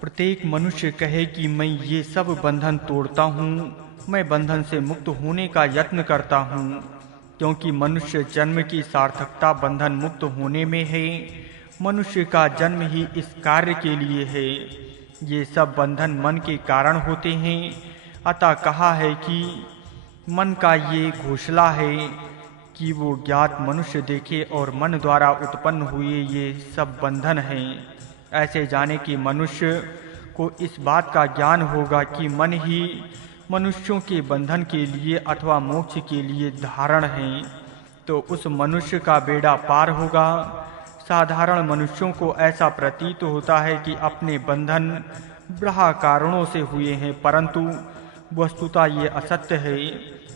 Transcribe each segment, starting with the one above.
प्रत्येक मनुष्य कहे कि मैं ये सब बंधन तोड़ता हूँ, मैं बंधन से मुक्त होने का यत्न करता हूँ, क्योंकि मनुष्य जन्म की सार्थकता बंधन मुक्त होने में है। मनुष्य का जन्म ही इस कार्य के लिए है। ये सब बंधन मन के कारण होते हैं। अतः कहा है कि मन का ये घोषला है कि वो ज्ञात मनुष्य देखे और मन द्वारा उत्पन्न हुए ये सब बंधन हैं। ऐसे जाने कि मनुष्य को इस बात का ज्ञान होगा कि मन ही मनुष्यों के बंधन के लिए अथवा मोक्ष के लिए धारण है, तो उस मनुष्य का बेड़ा पार होगा। साधारण मनुष्यों को ऐसा प्रतीत होता है कि अपने बंधन ब्रह्म कारणों से हुए हैं, परंतु वस्तुतः ये असत्य है।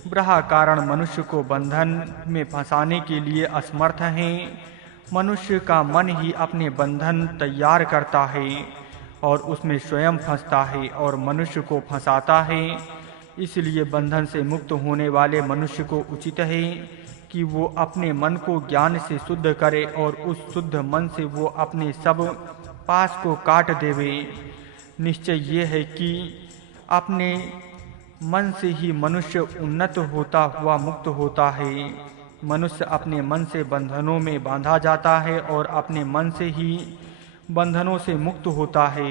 ब्रह्म कारण मनुष्य को बंधन में फंसाने के लिए असमर्थ हैं। मनुष्य का मन ही अपने बंधन तैयार करता है और उसमें स्वयं फंसता है और मनुष्य को फंसाता है। इसलिए बंधन से मुक्त होने वाले मनुष्य को उचित है कि वो अपने मन को ज्ञान से शुद्ध करे और उस शुद्ध मन से वो अपने सब पास को काट देवे। निश्चय ये है कि अपने मन से ही मनुष्य उन्नत होता हुआ मुक्त होता है। मनुष्य अपने मन से बंधनों में बांधा जाता है और अपने मन से ही बंधनों से मुक्त होता है।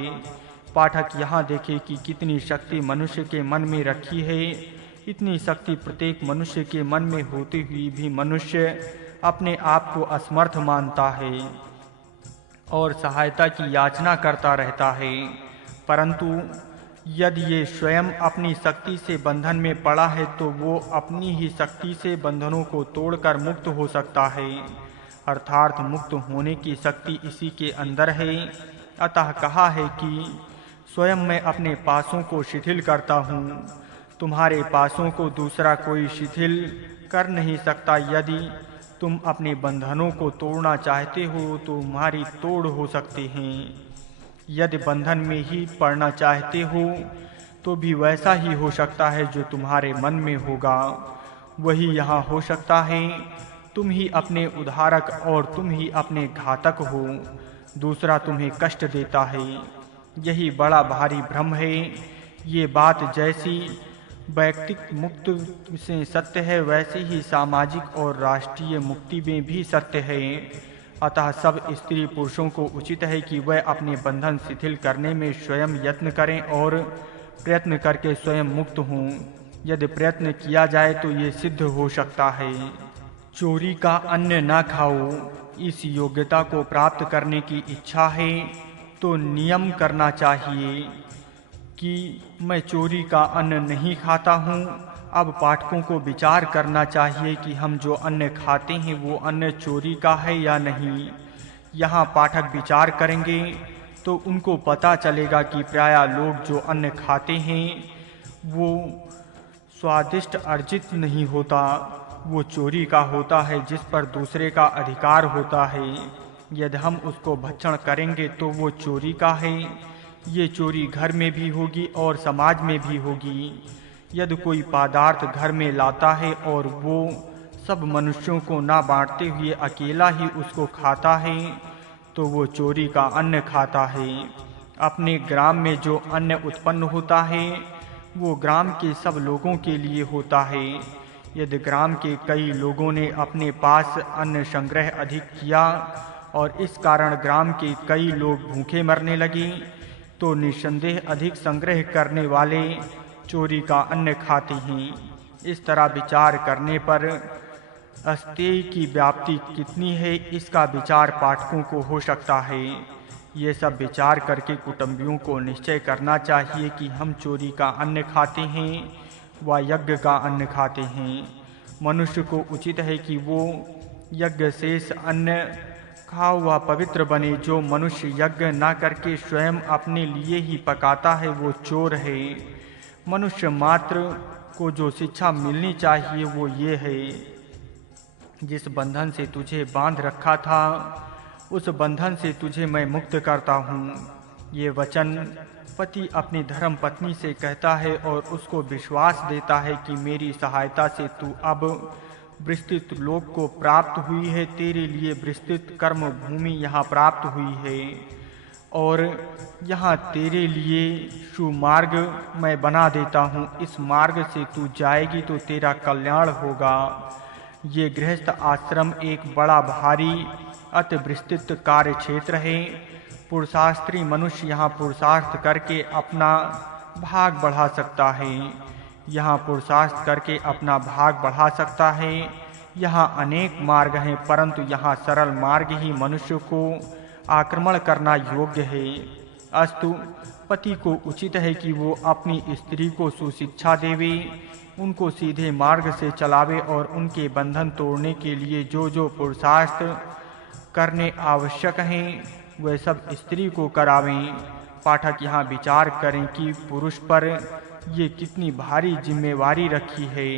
पाठक यहाँ देखे कि कितनी शक्ति मनुष्य के मन में रखी है। इतनी शक्ति प्रत्येक मनुष्य के मन में होते हुए भी मनुष्य अपने आप को असमर्थ मानता है और सहायता की याचना करता रहता है। परंतु यदि ये स्वयं अपनी शक्ति से बंधन में पड़ा है तो वो अपनी ही शक्ति से बंधनों को तोड़कर मुक्त हो सकता है, अर्थात मुक्त होने की शक्ति इसी के अंदर है। अतः कहा है कि स्वयं मैं अपने पासों को शिथिल करता हूँ, तुम्हारे पासों को दूसरा कोई शिथिल कर नहीं सकता। यदि तुम अपने बंधनों को तोड़ना चाहते हो तो तुम्हारी तोड़ हो सकते हैं। यदि बंधन में ही पड़ना चाहते हो तो भी वैसा ही हो सकता है जो तुम्हारे मन में होगा, वही यहाँ हो सकता है। तुम ही अपने उद्धारक और तुम ही अपने घातक हो, दूसरा तुम्हें कष्ट देता है। यही बड़ा भारी भ्रम है। ये बात जैसी वैयक्तिक मुक्ति से सत्य है, वैसे ही सामाजिक और राष्ट्रीय मुक्ति में भी सत्य है। अतः सब स्त्री पुरुषों को उचित है कि वह अपने बंधन शिथिल करने में स्वयं यत्न करें और प्रयत्न करके स्वयं मुक्त हों। यदि प्रयत्न किया जाए तो ये सिद्ध हो सकता है। चोरी का अन्न न खाओ। इस योग्यता को प्राप्त करने की इच्छा है तो नियम करना चाहिए कि मैं चोरी का अन्न नहीं खाता हूँ। अब पाठकों को विचार करना चाहिए कि हम जो अन्न खाते हैं वो अन्न चोरी का है या नहीं। यहाँ पाठक विचार करेंगे तो उनको पता चलेगा कि प्रायः लोग जो अन्न खाते हैं वो स्वादिष्ट अर्जित नहीं होता, वो चोरी का होता है जिस पर दूसरे का अधिकार होता है। यदि हम उसको भक्षण करेंगे तो वो चोरी का है। ये चोरी घर में भी होगी और समाज में भी होगी। यदि कोई पदार्थ घर में लाता है और वो सब मनुष्यों को ना बांटते हुए अकेला ही उसको खाता है तो वो चोरी का अन्न खाता है। अपने ग्राम में जो अन्न उत्पन्न होता है वो ग्राम के सब लोगों के लिए होता है। यदि ग्राम के कई लोगों ने अपने पास अन्न संग्रह अधिक किया और इस कारण ग्राम के कई लोग भूखे मरने लगे तो निस्संदेह अधिक संग्रह करने वाले चोरी का अन्न खाते हैं। इस तरह विचार करने पर अस्तेय की व्याप्ति कितनी है इसका विचार पाठकों को हो सकता है। ये सब विचार करके कुटुंबियों को निश्चय करना चाहिए कि हम चोरी का अन्न खाते हैं व यज्ञ का अन्न खाते हैं। मनुष्य को उचित है कि वो यज्ञ शेष अन्न खा व पवित्र बने। जो मनुष्य यज्ञ न करके स्वयं अपने लिए ही पकाता है वो चोर है। मनुष्य मात्र को जो शिक्षा मिलनी चाहिए वो ये है, जिस बंधन से तुझे बांध रखा था उस बंधन से तुझे मैं मुक्त करता हूँ। ये वचन पति अपनी धर्म पत्नी से कहता है और उसको विश्वास देता है कि मेरी सहायता से तू अब विस्तृत लोक को प्राप्त हुई है, तेरे लिए विस्तृत कर्म भूमि यहाँ प्राप्त हुई है और यहाँ तेरे लिए सुमार्ग मैं बना देता हूँ। इस मार्ग से तू जाएगी तो तेरा कल्याण होगा। ये गृहस्थ आश्रम एक बड़ा भारी अति विस्तृत कार्य क्षेत्र है। पुरुषार्थी मनुष्य यहाँ पुरुषार्थ करके अपना भाग बढ़ा सकता है। यहाँ पुरुषार्थ करके अपना भाग बढ़ा सकता है। यहाँ अनेक मार्ग हैं, परंतु यहाँ सरल मार्ग ही मनुष्य को आक्रमण करना योग्य है। अस्तु, पति को उचित है कि वो अपनी स्त्री को सुशिक्षा देवे, उनको सीधे मार्ग से चलावे और उनके बंधन तोड़ने के लिए जो जो पुरुषार्थ करने आवश्यक हैं वह सब स्त्री को करावें। पाठक यहाँ विचार करें कि पुरुष पर ये कितनी भारी जिम्मेवारी रखी है।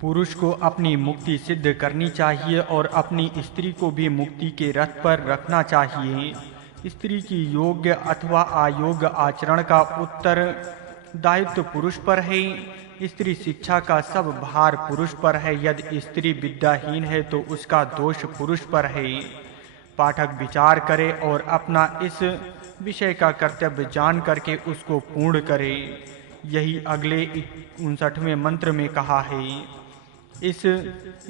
पुरुष को अपनी मुक्ति सिद्ध करनी चाहिए और अपनी स्त्री को भी मुक्ति के रथ पर रखना चाहिए। स्त्री की योग्य अथवा अयोग्य आचरण का उत्तर दायित्व पुरुष पर है। स्त्री शिक्षा का सब भार पुरुष पर है। यदि स्त्री विद्याहीन है तो उसका दोष पुरुष पर है। पाठक विचार करे और अपना इस विषय का कर्तव्य जान करके उसको पूर्ण करे। यही अगले 59वें मंत्र में कहा है। इस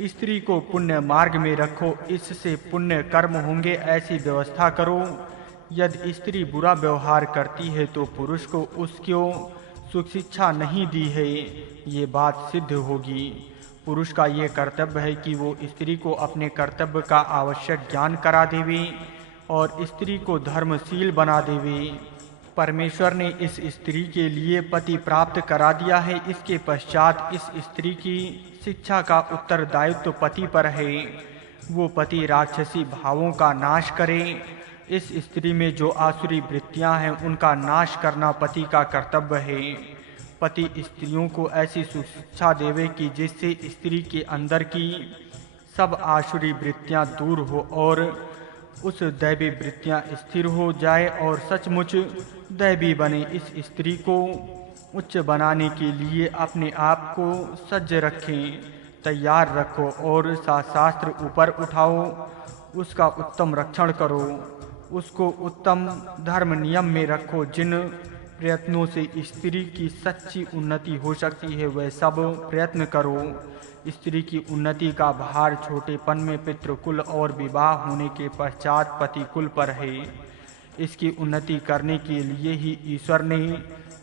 स्त्री को पुण्य मार्ग में रखो, इससे पुण्य कर्म होंगे, ऐसी व्यवस्था करो। यदि स्त्री बुरा व्यवहार करती है तो पुरुष को उसको सुशिक्षा नहीं दी है, ये बात सिद्ध होगी। पुरुष का ये कर्तव्य है कि वो स्त्री को अपने कर्तव्य का आवश्यक ज्ञान करा देवे और स्त्री को धर्मशील बना देवे। परमेश्वर ने इस स्त्री के लिए पति प्राप्त करा दिया है। इसके पश्चात इस स्त्री की शिक्षा का उत्तरदायित्व पति पर है। वो पति राक्षसी भावों का नाश करे। इस स्त्री में जो आसुरी वृत्तियां हैं उनका नाश करना पति का कर्तव्य है। पति स्त्रियों को ऐसी सुशिक्षा देवे कि जिससे स्त्री के अंदर की सब आसुरी वृत्तियां दूर हो और उस दैवी वृत्तियां स्थिर हो जाए और सचमुच दैवी बने। इस स्त्री को उच्च बनाने के लिए अपने आप को सज्ज रखें, तैयार रखो और शास्त्र ऊपर उठाओ। उसका उत्तम रक्षण करो, उसको उत्तम धर्म नियम में रखो। जिन प्रयत्नों से स्त्री की सच्ची उन्नति हो सकती है वह सब प्रयत्न करो। स्त्री की उन्नति का भार छोटेपन में पितृकुल और विवाह होने के पश्चात पतिकुल पर है। इसकी उन्नति करने के लिए ही ईश्वर ने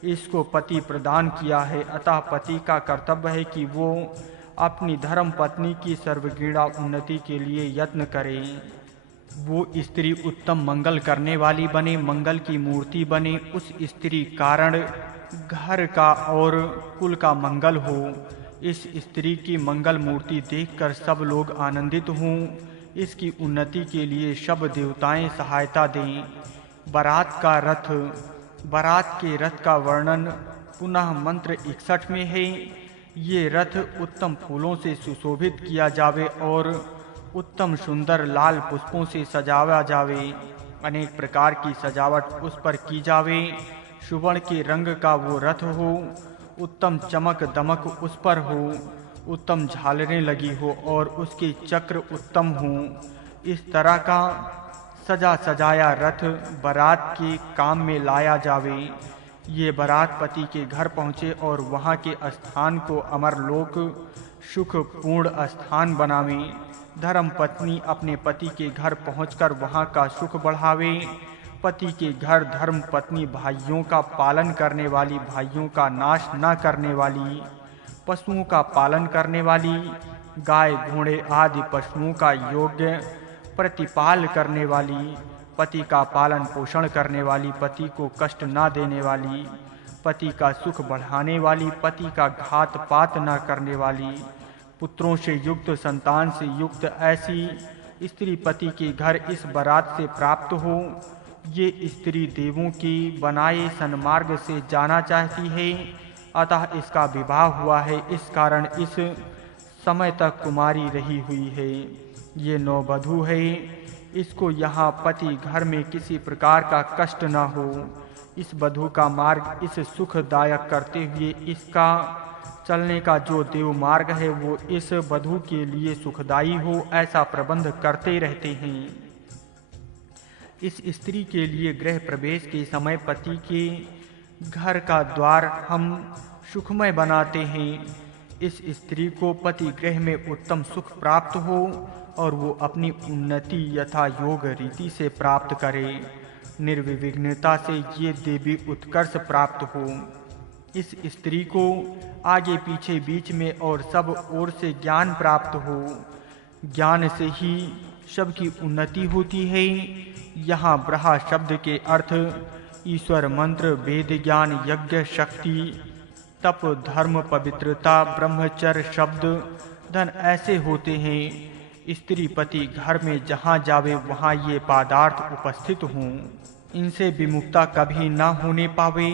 इसको पति प्रदान किया है। अतः पति का कर्तव्य है कि वो अपनी धर्म पत्नी की सर्वगीणा उन्नति के लिए यत्न करे। वो स्त्री उत्तम मंगल करने वाली बने, मंगल की मूर्ति बने। उस स्त्री कारण घर का और कुल का मंगल हो। इस स्त्री की मंगल मूर्ति देखकर सब लोग आनंदित हों। इसकी उन्नति के लिए सब देवताएं सहायता दें। बारात के रथ का वर्णन पुनः मंत्र 61 में है। ये रथ उत्तम फूलों से सुशोभित किया जावे और उत्तम सुंदर लाल पुष्पों से सजावा जावे। अनेक प्रकार की सजावट उस पर की जावे। सुवर्ण के रंग का वो रथ हो, उत्तम चमक दमक उस पर हो, उत्तम झालरें लगी हो और उसके चक्र उत्तम हो। इस तरह का सजा सजाया रथ बारात के काम में लाया जावे। ये बारात पति के घर पहुँचे और वहाँ के स्थान को अमरलोक सुख पूर्ण स्थान बनावे। धर्म पत्नी अपने पति के घर पहुंचकर वहां का सुख बढ़ावे। पति के घर धर्म पत्नी भाइयों का पालन करने वाली, भाइयों का नाश न करने वाली, पशुओं का पालन करने वाली, गाय घोड़े आदि पशुओं का योग्य प्रतिपाल करने वाली, पति का पालन पोषण करने वाली, पति को कष्ट न देने वाली, पति का सुख बढ़ाने वाली, पति का घात पात न करने वाली, पुत्रों से युक्त, संतान से युक्त ऐसी स्त्री पति के घर इस बारात से प्राप्त हो। ये स्त्री देवों की बनाए सन्मार्ग से जाना चाहती है, अतः इसका विवाह हुआ है। इस कारण इस समय तक कुमारी रही हुई है। ये नववधू है। इसको यहाँ पति घर में किसी प्रकार का कष्ट न हो। इस वधू का मार्ग इस सुखदायक करते हुए इसका चलने का जो देव मार्ग है वो इस वधू के लिए सुखदायी हो, ऐसा प्रबंध करते रहते हैं। इस स्त्री के लिए गृह प्रवेश के समय पति के घर का द्वार हम सुखमय बनाते हैं। इस स्त्री को पति गृह में उत्तम सुख प्राप्त हो और वो अपनी उन्नति यथा योग रीति से प्राप्त करे। निर्विघ्नता से ये देवी उत्कर्ष प्राप्त हो। इस स्त्री को आगे पीछे बीच में और सब ओर से ज्ञान प्राप्त हो। ज्ञान से ही सबकी उन्नति होती है। यहाँ ब्रहा शब्द के अर्थ ईश्वर मंत्र, वेद ज्ञान, यज्ञ शक्ति, तप, धर्म, पवित्रता, ब्रह्मचर्य, शब्द, धन ऐसे होते हैं। स्त्री पति घर में जहाँ जावे वहाँ ये पदार्थ उपस्थित हों। इनसे विमुक्ता कभी न होने पावे।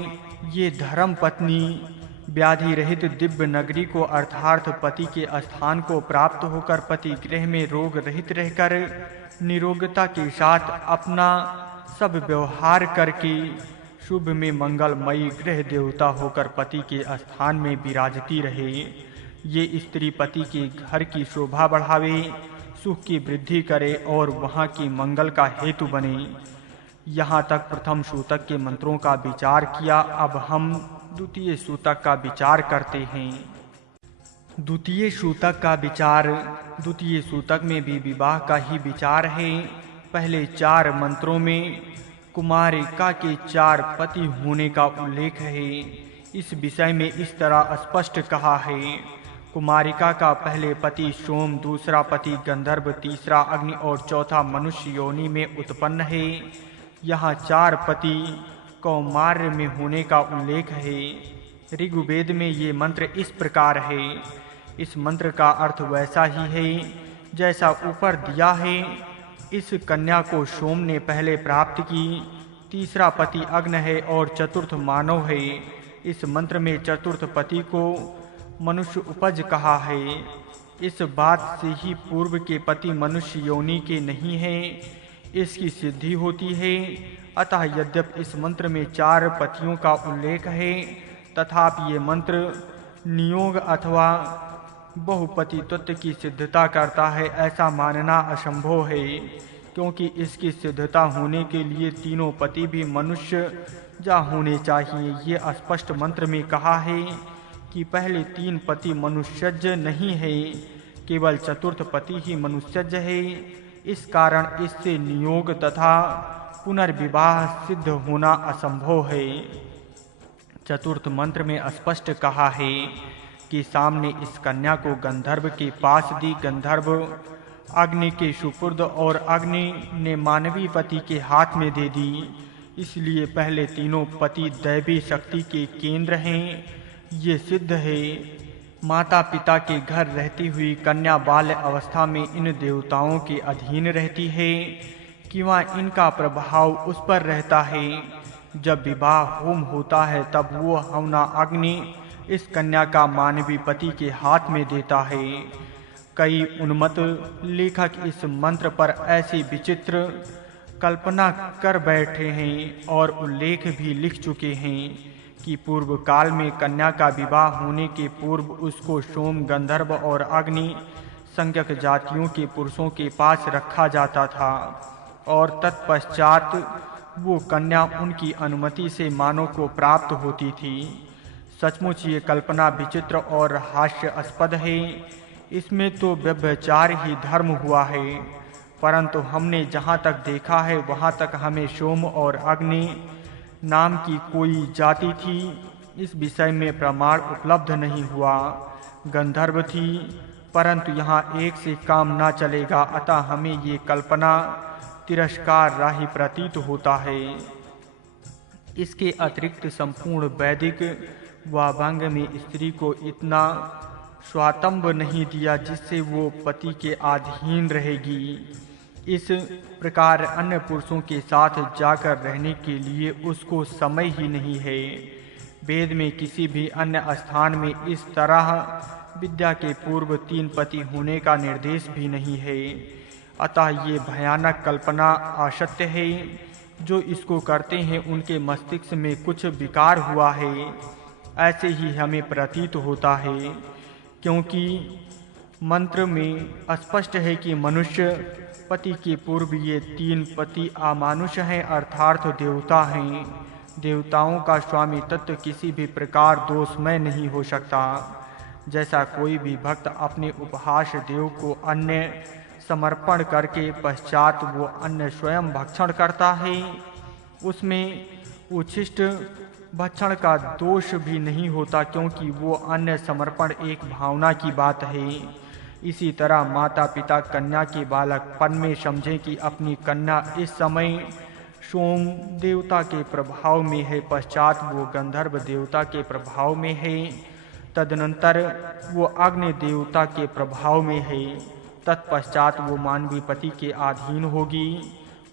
ये धर्म पत्नी व्याधि रहित दिव्य नगरी को अर्थात पति के स्थान को प्राप्त होकर पति गृह में रोग रहित रहकर निरोगता के साथ अपना सब व्यवहार करके शुभ में मंगलमयी गृह देवता होकर पति के स्थान में विराजती रहे। ये स्त्री पति के घर की शोभा बढ़ावे, सुख की वृद्धि करे और वहाँ की मंगल का हेतु बने। यहाँ तक प्रथम सूतक के मंत्रों का विचार किया। अब हम द्वितीय सूतक का विचार करते हैं। द्वितीय सूतक का विचार। द्वितीय सूतक में भी विवाह का ही विचार है। पहले 4 मंत्रों में कुमारिका के 4 पति होने का उल्लेख है। इस विषय में इस तरह स्पष्ट कहा है। कुमारिका का पहले पति सोम, दूसरा पति गंधर्व, तीसरा अग्नि और चौथा मनुष्य योनि में उत्पन्न है। यहाँ 4 पति कौमार्य में होने का उल्लेख है। ऋग्वेद में ये मंत्र इस प्रकार है। इस मंत्र का अर्थ वैसा ही है जैसा ऊपर दिया है। इस कन्या को सोम ने पहले प्राप्त की, तीसरा पति अग्नि है और चतुर्थ मानव है। इस मंत्र में चतुर्थ पति को मनुष्य उपज कहा है। इस बात से ही पूर्व के पति मनुष्य योनि के नहीं हैं, इसकी सिद्धि होती है। अतः यद्यपि इस मंत्र में 4 पतियों का उल्लेख है, तथापि ये मंत्र नियोग अथवा बहुपति तत्व की सिद्धता करता है, ऐसा मानना असंभव है। क्योंकि इसकी सिद्धता होने के लिए तीनों पति भी मनुष्य जा होने चाहिए। ये स्पष्ट मंत्र में कहा है कि पहले 3 पति मनुष्यज नहीं है, केवल चतुर्थ पति ही मनुष्यज है। इस कारण इससे नियोग तथा पुनर्विवाह सिद्ध होना असंभव है। चतुर्थ मंत्र में स्पष्ट कहा है कि सामने इस कन्या को गंधर्व के पास दी। गंधर्व अग्नि के सुपुर्द और अग्नि ने मानवी पति के हाथ में दे दी। इसलिए पहले तीनों पति दैवी शक्ति के केंद्र हैं। ये सिद्ध है। माता पिता के घर रहती हुई कन्या बाल्य अवस्था में इन देवताओं के अधीन रहती है कि वहाँ इनका प्रभाव उस पर रहता है। जब विवाह होम होता है तब वो हवना अग्नि इस कन्या का मानवी पति के हाथ में देता है। कई उन्मत्त लेखक इस मंत्र पर ऐसी विचित्र कल्पना कर बैठे हैं और उल्लेख भी लिख चुके हैं कि पूर्व काल में कन्या का विवाह होने के पूर्व उसको सोम, गंधर्व और अग्नि संज्ञक जातियों के पुरुषों के पास रखा जाता था और तत्पश्चात वो कन्या उनकी अनुमति से मानव को प्राप्त होती थी। सचमुच ये कल्पना विचित्र और हास्यास्पद है। इसमें तो व्यभिचार ही धर्म हुआ है, परंतु हमने जहाँ तक देखा है वहाँ तक हमें सोम और अग्नि नाम की कोई जाति थी, इस विषय में प्रमाण उपलब्ध नहीं हुआ। गंधर्व थी, परंतु यहाँ एक से काम ना चलेगा, अतः हमें ये कल्पना तिरस्कार राही प्रतीत होता है। इसके अतिरिक्त संपूर्ण वैदिक वाभंग में स्त्री को इतना स्वातंब नहीं दिया जिससे वो पति के अधीन रहेगी। इस प्रकार अन्य पुरुषों के साथ जाकर रहने के लिए उसको समय ही नहीं है। वेद में किसी भी अन्य स्थान में इस तरह विद्या के पूर्व 3 पति होने का निर्देश भी नहीं है। अतः ये भयानक कल्पना असत्य है। जो इसको करते हैं उनके मस्तिष्क में कुछ विकार हुआ है, ऐसे ही हमें प्रतीत होता है। क्योंकि मंत्र में स्पष्ट है कि मनुष्य पति के पूर्व ये 3 पति अमानुष हैं अर्थात देवता हैं। देवताओं का स्वामी तत्व किसी भी प्रकार दोषमय नहीं हो सकता। जैसा कोई भी भक्त अपने उपहास देव को अन्न समर्पण करके पश्चात वो अन्न स्वयं भक्षण करता है, उसमें उच्छिष्ट भक्षण का दोष भी नहीं होता, क्योंकि वो अन्न समर्पण एक भावना की बात है। इसी तरह माता पिता कन्या के बालकपन में समझें कि अपनी कन्या इस समय सोम देवता के प्रभाव में है, पश्चात वो गंधर्व देवता के प्रभाव में है, तदनंतर वो अग्नि देवता के प्रभाव में है, तत्पश्चात वो मानवी पति के अधीन होगी।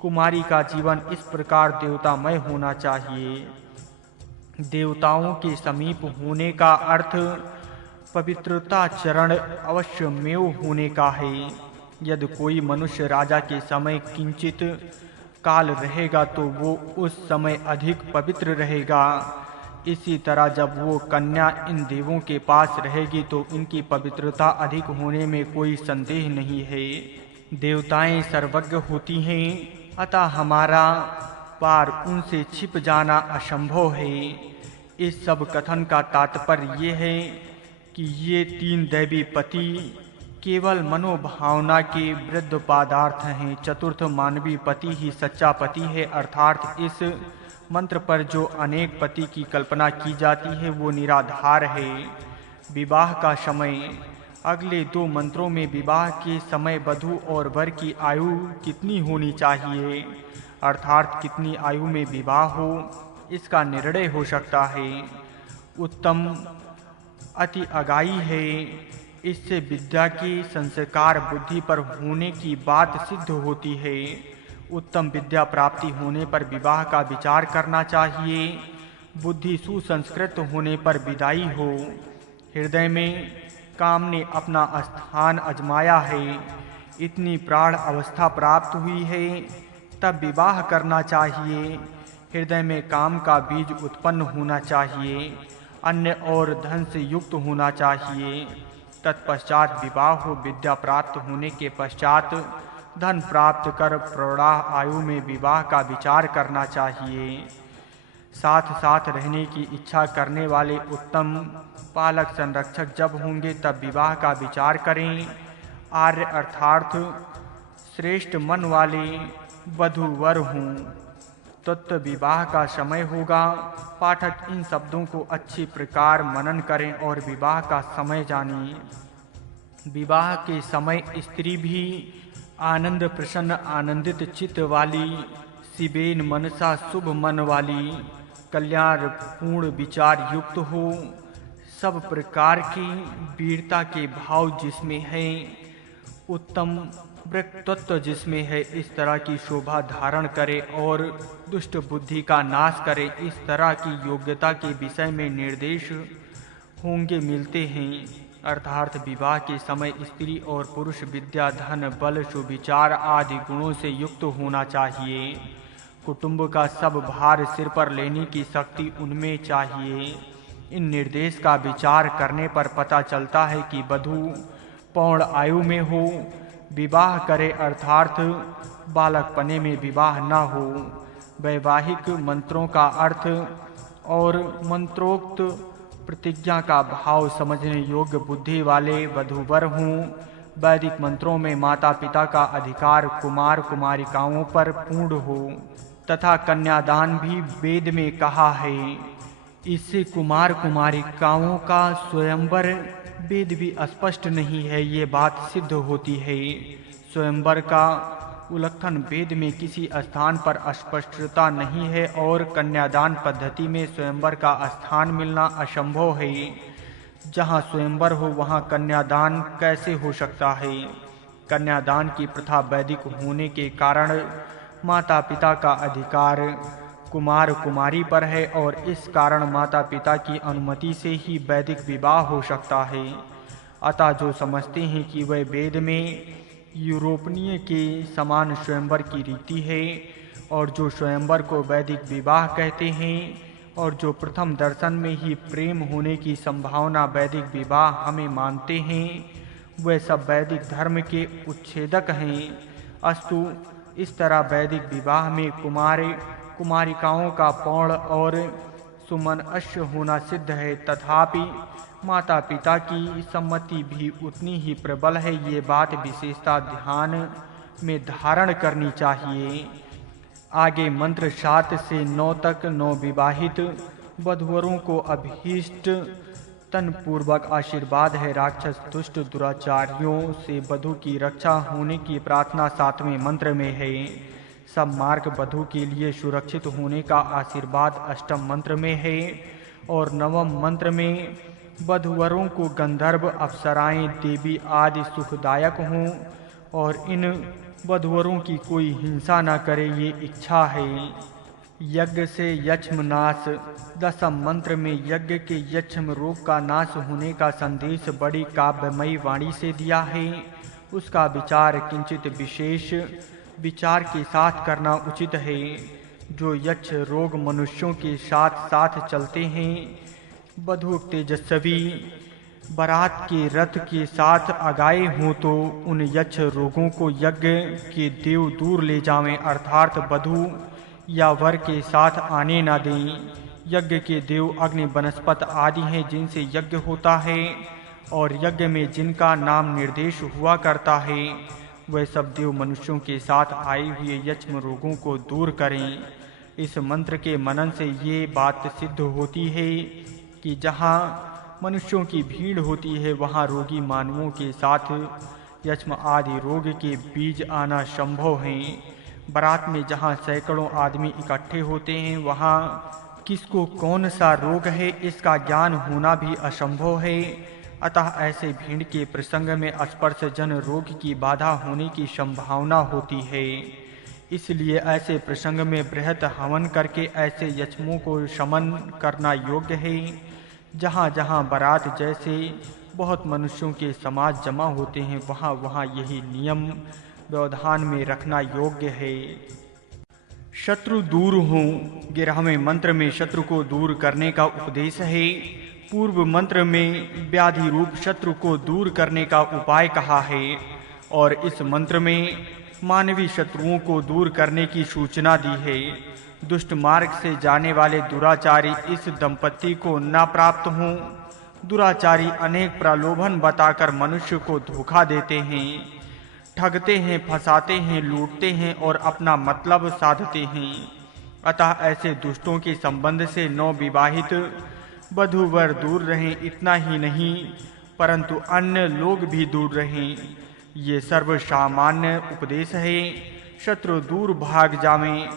कुमारी का जीवन इस प्रकार देवतामय होना चाहिए। देवताओं के समीप होने का अर्थ पवित्रता चरण अवश्यमेव होने का है। यदि कोई मनुष्य राजा के समय किंचित काल रहेगा तो वो उस समय अधिक पवित्र रहेगा। इसी तरह जब वो कन्या इन देवों के पास रहेगी तो इनकी पवित्रता अधिक होने में कोई संदेह नहीं है। देवताएं सर्वज्ञ होती हैं, अतः हमारा पार उनसे छिप जाना असंभव है। इस सब कथन का तात्पर्य ये है कि ये 3 दैवी पति केवल मनोभावना के वृद्ध पदार्थ हैं। चतुर्थ मानवी पति ही सच्चा पति है, अर्थात इस मंत्र पर जो अनेक पति की कल्पना की जाती है वो निराधार है। विवाह का समय। अगले 2 मंत्रों में विवाह के समय वधू और वर की आयु कितनी होनी चाहिए, अर्थात कितनी आयु में विवाह हो, इसका निर्णय हो सकता है। उत्तम अति अगाई है, इससे विद्या के संस्कार बुद्धि पर होने की बात सिद्ध होती है। उत्तम विद्या प्राप्ति होने पर विवाह का विचार करना चाहिए। बुद्धि सुसंस्कृत होने पर विदाई हो। हृदय में काम ने अपना स्थान अजमाया है, इतनी प्राण अवस्था प्राप्त हुई है, तब विवाह करना चाहिए। हृदय में काम का बीज उत्पन्न होना चाहिए, अन्न और धन से युक्त होना चाहिए। तत्पश्चात विवाह हो। विद्या प्राप्त होने के पश्चात धन प्राप्त कर प्रौढ़ाह आयु में विवाह का विचार करना चाहिए। साथ साथ रहने की इच्छा करने वाले उत्तम पालक संरक्षक जब होंगे तब विवाह का विचार करें। आर्य अर्थात श्रेष्ठ मन वाले वधूवर हों। तत्व विवाह का समय होगा। पाठक इन शब्दों को अच्छी प्रकार मनन करें और विवाह का समय जानें। विवाह के समय स्त्री भी आनंद प्रसन्न आनंदित चित्त वाली, शिवेन मनसा शुभ मन वाली, कल्याण पूर्ण विचार युक्त हो, सब प्रकार की वीरता के भाव जिसमें है, उत्तम वक्तृत्व जिसमें है, इस तरह की शोभा धारण करे और दुष्ट बुद्धि का नाश करे। इस तरह की योग्यता के विषय में निर्देश होंगे मिलते हैं। अर्थात विवाह के समय स्त्री और पुरुष विद्या धन बल सुविचार आदि गुणों से युक्त होना चाहिए। कुटुंब का सब भार सिर पर लेने की शक्ति उनमें चाहिए। इन निर्देश का विचार करने पर पता चलता है कि वधू पौण आयु में हो, विवाह करे, अर्थात बालकपने में विवाह न हो। वैवाहिक मंत्रों का अर्थ और मंत्रोक्त प्रतिज्ञा का भाव समझने योग्य बुद्धि वाले वधूवर हों। वैदिक मंत्रों में माता पिता का अधिकार कुमार कुमारिकाओं पर पूर्ण हो तथा कन्यादान भी वेद में कहा है। इससे कुमार कुमारिकाओं का स्वयंवर वेद भी स्पष्ट नहीं है, ये बात सिद्ध होती है। स्वयंवर का उल्लेखन वेद में किसी स्थान पर स्पष्टता नहीं है और कन्यादान पद्धति में स्वयंवर का स्थान मिलना असंभव है। जहाँ स्वयंवर हो वहाँ कन्यादान कैसे हो सकता है? कन्यादान की प्रथा वैदिक होने के कारण माता पिता का अधिकार कुमार कुमारी पर है और इस कारण माता पिता की अनुमति से ही वैदिक विवाह हो सकता है। अतः जो समझते हैं कि वह वेद में यूरोपीय के समान स्वयंवर की रीति है और जो स्वयंवर को वैदिक विवाह कहते हैं और जो प्रथम दर्शन में ही प्रेम होने की संभावना वैदिक विवाह हमें मानते हैं, वह सब वैदिक धर्म के उच्छेदक हैं। अस्तु, इस तरह वैदिक विवाह में कुमारिकाओं का पौण और सुमनस्य होना सिद्ध है, तथापि माता पिता की सम्मति भी उतनी ही प्रबल है। ये बात विशेषता ध्यान में धारण करनी चाहिए। आगे मंत्र 7 से 9 तक नवविवाहित वधूवरों को अभीष्ट तनपूर्वक आशीर्वाद है। राक्षस दुष्ट दुराचारियों से वधू की रक्षा होने की प्रार्थना 7वें मंत्र में है। सब मार्ग वधू के लिए सुरक्षित होने का आशीर्वाद 8वें मंत्र में है और 9वें मंत्र में वधूवरों को गंधर्व अप्सराएं देवी आदि सुखदायक हों और इन वधूवरों की कोई हिंसा न करे, ये इच्छा है। यज्ञ से यक्ष्म नाश। 10वें मंत्र में यज्ञ के यक्ष्म रोग का नाश होने का संदेश बड़ी काव्यमयी वाणी से दिया है। उसका विचार किंचित विशेष विचार के साथ करना उचित है। जो यक्ष रोग मनुष्यों के साथ साथ चलते हैं, वधू तेजस्वी बारात के रथ के साथ आगाए हों, तो उन यक्ष रोगों को यज्ञ के देव दूर ले जावें, अर्थात वधू या वर के साथ आने न दें। यज्ञ के देव अग्नि वनस्पत आदि हैं जिनसे यज्ञ होता है और यज्ञ में जिनका नाम निर्देश हुआ करता है, वह सब देव मनुष्यों के साथ आए हुए यक्ष्म रोगों को दूर करें। इस मंत्र के मनन से ये बात सिद्ध होती है कि जहाँ मनुष्यों की भीड़ होती है, वहाँ रोगी मानवों के साथ यक्ष्म आदि रोग के बीज आना संभव है। बारात में जहाँ सैकड़ों आदमी इकट्ठे होते हैं, वहाँ किसको कौन सा रोग है इसका ज्ञान होना भी असंभव है। अतः ऐसे भीड़ के प्रसंग में स्पर्श जन रोग की बाधा होने की संभावना होती है। इसलिए ऐसे प्रसंग में बृहत हवन करके ऐसे यक्ष्मों को शमन करना योग्य है। जहाँ जहाँ बारात जैसे बहुत मनुष्यों के समाज जमा होते हैं, वहाँ वहाँ यही नियम व्यवधान में रखना योग्य है। शत्रु दूर हों। 11वें मंत्र में शत्रु को दूर करने का उपदेश है। पूर्व मंत्र में व्याधि रूप शत्रु को दूर करने का उपाय कहा है और इस मंत्र में मानवीय शत्रुओं को दूर करने की सूचना दी है। दुष्ट मार्ग से जाने वाले दुराचारी इस दंपत्ति को न प्राप्त हों। दुराचारी अनेक प्रलोभन बताकर मनुष्य को धोखा देते हैं, ठगते हैं, फंसाते हैं, लूटते हैं और अपना मतलब साधते हैं। अतः ऐसे दुष्टों के संबंध से नवविवाहित वधू वर दूर रहें। इतना ही नहीं परंतु अन्य लोग भी दूर रहें। ये सर्वसामान्य उपदेश है। शत्रु दूर भाग जावें।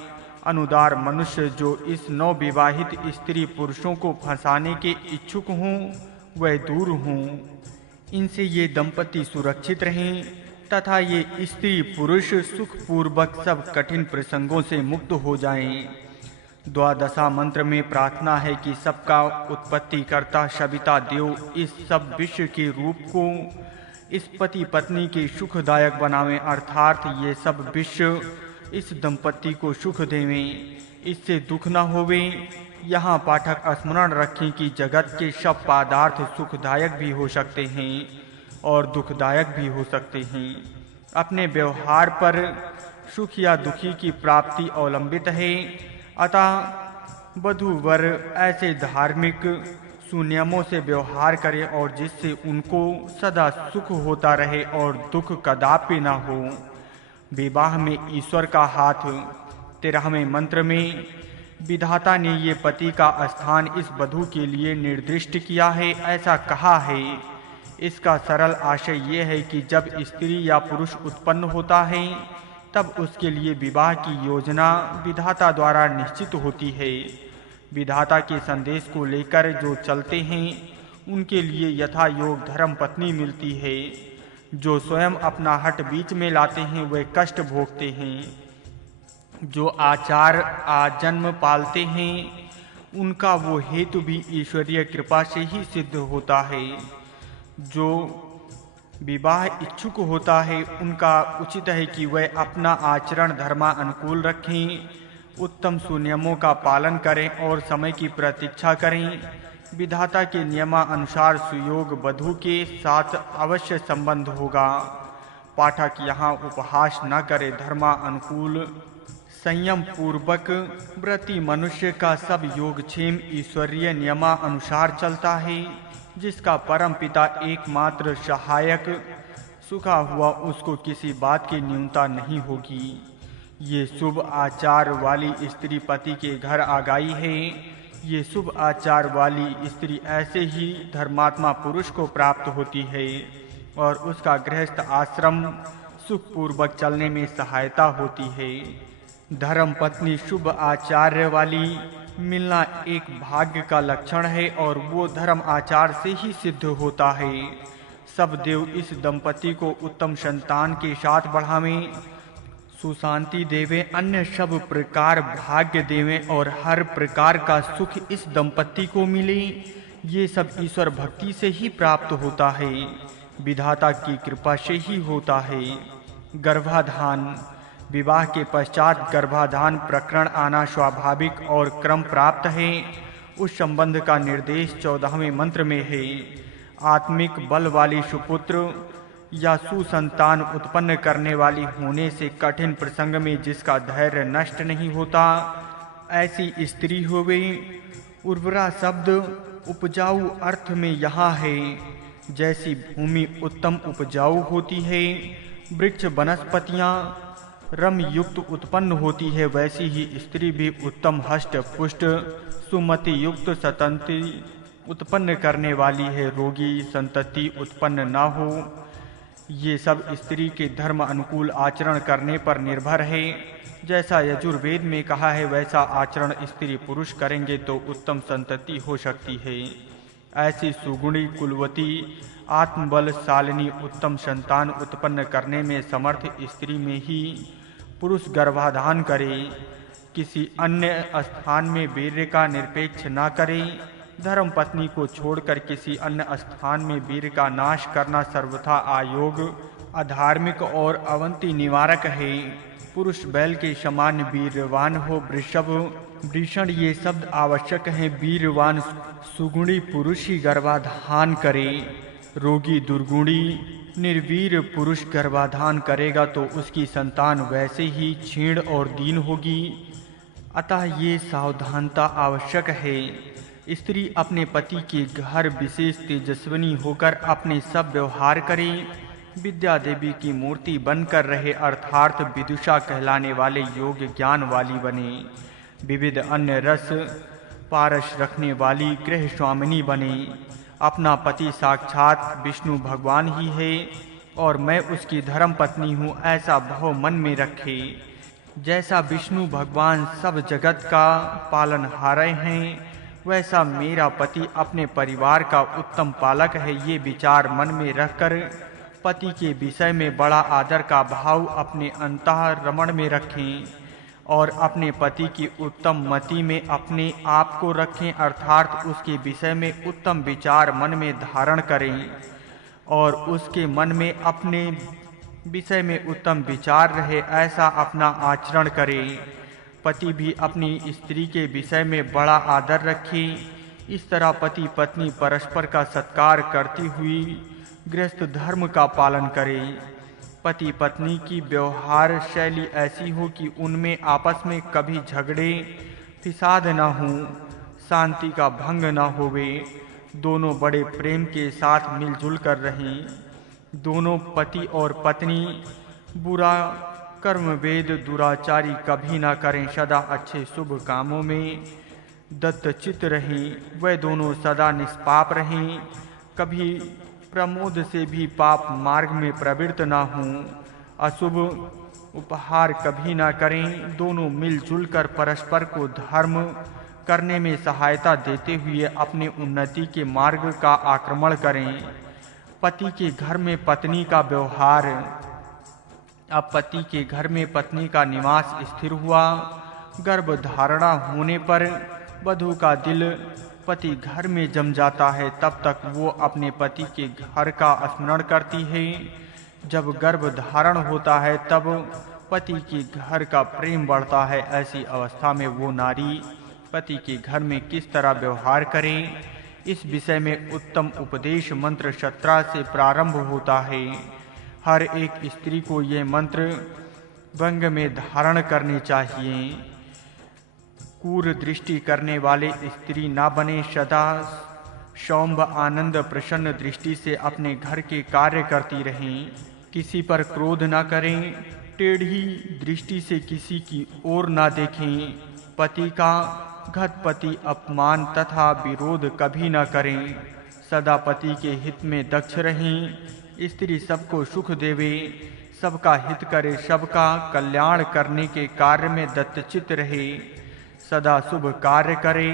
अनुदार मनुष्य जो इस नवविवाहित स्त्री पुरुषों को फंसाने के इच्छुक हों, वह दूर हों। इनसे ये दंपति सुरक्षित रहें तथा ये स्त्री पुरुष सुखपूर्वक सब कठिन प्रसंगों से मुक्त हो जाएं। 12वां मंत्र में प्रार्थना है कि सबका उत्पत्ति करता सविता देव इस सब विश्व के रूप को इस पति पत्नी के सुखदायक बनावें, अर्थात ये सब विश्व इस दंपत्ति को सुख देवें, इससे दुख न होवे। यहाँ पाठक स्मरण रखें कि जगत के सब पदार्थ सुखदायक भी हो सकते हैं और दुखदायक भी हो सकते हैं। अपने व्यवहार पर सुख या दुखी की प्राप्ति अवलंबित है। अतः वधू वर ऐसे धार्मिक सुनियमों से व्यवहार करें और जिससे उनको सदा सुख होता रहे और दुख कदापि न हो। विवाह में ईश्वर का हाथ। 13वें मंत्र में विधाता ने ये पति का स्थान इस वधू के लिए निर्दिष्ट किया है, ऐसा कहा है। इसका सरल आशय ये है कि जब स्त्री या पुरुष उत्पन्न होता है, तब उसके लिए विवाह की योजना विधाता द्वारा निश्चित होती है। विधाता के संदेश को लेकर जो चलते हैं, उनके लिए यथा योग धर्म पत्नी मिलती है। जो स्वयं अपना हट बीच में लाते हैं, वे कष्ट भोगते हैं। जो आचार आजन्म पालते हैं, उनका वो हेतु भी ईश्वरीय कृपा से ही सिद्ध होता है। जो विवाह इच्छुक होता है, उनका उचित है कि वह अपना आचरण धर्मानुकूल रखें, उत्तम सुनियमों का पालन करें और समय की प्रतीक्षा करें। विधाता के नियमानुसार सुयोग वधू के साथ अवश्य संबंध होगा। पाठक यहाँ उपहास न करे। धर्मानुकूल संयम पूर्वक व्रती मनुष्य का सब योगक्षेम ईश्वरीय नियमानुसार चलता है, जिसका परम पिता एकमात्र सहायक सुखा हुआ उसको किसी बात की न्यूनता नहीं होगी। ये शुभ आचार वाली स्त्री पति के घर आ गई है। ये शुभ आचार वाली स्त्री ऐसे ही धर्मात्मा पुरुष को प्राप्त होती है और उसका गृहस्थ आश्रम सुखपूर्वक चलने में सहायता होती है। धर्म पत्नी शुभ आचार्य वाली मिलना एक भाग्य का लक्षण है और वो धर्म आचार से ही सिद्ध होता है। सब देव इस दंपति को उत्तम संतान के साथ बढ़ावें, सुशांति देवें, अन्य सब प्रकार भाग्य देवें और हर प्रकार का सुख इस दंपति को मिले। ये सब ईश्वर भक्ति से ही प्राप्त होता है, विधाता की कृपा से ही होता है। गर्भाधान। विवाह के पश्चात गर्भाधान प्रकरण आना स्वाभाविक और क्रम प्राप्त है। उस संबंध का निर्देश 14वें मंत्र में है। आत्मिक बल वाली सुपुत्र या सुसंतान उत्पन्न करने वाली होने से कठिन प्रसंग में जिसका धैर्य नष्ट नहीं होता, ऐसी स्त्री होवे। उर्वरा शब्द उपजाऊ अर्थ में यहाँ है। जैसी भूमि उत्तम उपजाऊ होती है, वृक्ष वनस्पतियाँ रम युक्त उत्पन्न होती है, वैसी ही स्त्री भी उत्तम हष्ट पुष्ट सुमति युक्त संतति उत्पन्न करने वाली है। रोगी संतति उत्पन्न न हो, ये सब स्त्री के धर्म अनुकूल आचरण करने पर निर्भर है। जैसा यजुर्वेद में कहा है, वैसा आचरण स्त्री पुरुष करेंगे तो उत्तम संतति हो सकती है। ऐसी सुगुणी कुलवती आत्मबलशालिनी उत्तम संतान उत्पन्न करने में समर्थ स्त्री में ही पुरुष गर्भाधान करे। किसी अन्य स्थान में वीर्य का निरपेक्ष न करे। धर्म पत्नी को छोड़कर किसी अन्य स्थान में वीर्य का नाश करना सर्वथा अयोग, अधार्मिक और अवंती निवारक है। पुरुष बैल के समान वीर्यवान हो। वृषभ, वृषण ये शब्द आवश्यक हैं। वीर्यवान सुगुणी पुरुष ही गर्भाधान करे। रोगी दुर्गुणी निर्वीर पुरुष गर्भाधान करेगा तो उसकी संतान वैसे ही क्षीण और दीन होगी। अतः ये सावधानता आवश्यक है। स्त्री अपने पति के घर विशेष तेजस्विनी होकर अपने सब व्यवहार करे। विद्या देवी की मूर्ति बनकर रहे, अर्थात विदुषा कहलाने वाले योग्य ज्ञान वाली बने। विविध अन्य रस पारस रखने वाली गृह स्वामिनी बने। अपना पति साक्षात विष्णु भगवान ही है और मैं उसकी धर्म पत्नी हूँ, ऐसा भाव मन में रखे। जैसा विष्णु भगवान सब जगत का पालनहार हैं, वैसा मेरा पति अपने परिवार का उत्तम पालक है। ये विचार मन में रखकर पति के विषय में बड़ा आदर का भाव अपने अंतःरमण में रखें और अपने पति की उत्तम मति में अपने आप को रखें, अर्थात उसके विषय में उत्तम विचार मन में धारण करें और उसके मन में अपने विषय में उत्तम विचार रहे, ऐसा अपना आचरण करें। पति भी अपनी स्त्री के विषय में बड़ा आदर रखे। इस तरह पति पत्नी परस्पर का सत्कार करती हुई गृहस्थ धर्म का पालन करें। पति पत्नी की व्यवहार शैली ऐसी हो कि उनमें आपस में कभी झगड़े फिसाद न हो, शांति का भंग न होवे। दोनों बड़े प्रेम के साथ मिलजुल कर रहें। दोनों पति और पत्नी बुरा कर्म वेद दुराचारी कभी ना करें, सदा अच्छे शुभ कामों में दत्तचित्त रहें। वह दोनों सदा निष्पाप रहें, कभी प्रमोद से भी पाप मार्ग में प्रवृत्त ना हों। अशुभ उपहार कभी ना करें। दोनों मिलजुल कर परस्पर को धर्म करने में सहायता देते हुए अपने उन्नति के मार्ग का आक्रमण करें। पति के घर में पत्नी का व्यवहार। अब पति के घर में पत्नी का निवास स्थिर हुआ। गर्भ धारणा होने पर वधू का दिल पति घर में जम जाता है, तब तक वो अपने पति के घर का स्मरण करती है। जब गर्भ धारण होता है तब पति के घर का प्रेम बढ़ता है। ऐसी अवस्था में वो नारी पति के घर में किस तरह व्यवहार करे, इस विषय में उत्तम उपदेश मंत्र 17 से प्रारंभ होता है। हर एक स्त्री को ये मंत्र व्यंग में धारण करने चाहिए। क्रूर दृष्टि करने वाले स्त्री ना बने, सदा सौम्य आनंद प्रसन्न दृष्टि से अपने घर के कार्य करती रहें। किसी पर क्रोध न करें, टेढ़ी दृष्टि से किसी की ओर न देखें। पति का घतपति अपमान तथा विरोध कभी न करें। सदा पति के हित में दक्ष रहें। स्त्री सबको सुख देवे, सबका हित करे, सबका कल्याण करने के कार्य में दत्तचित्त रहे। सदा शुभ कार्य करे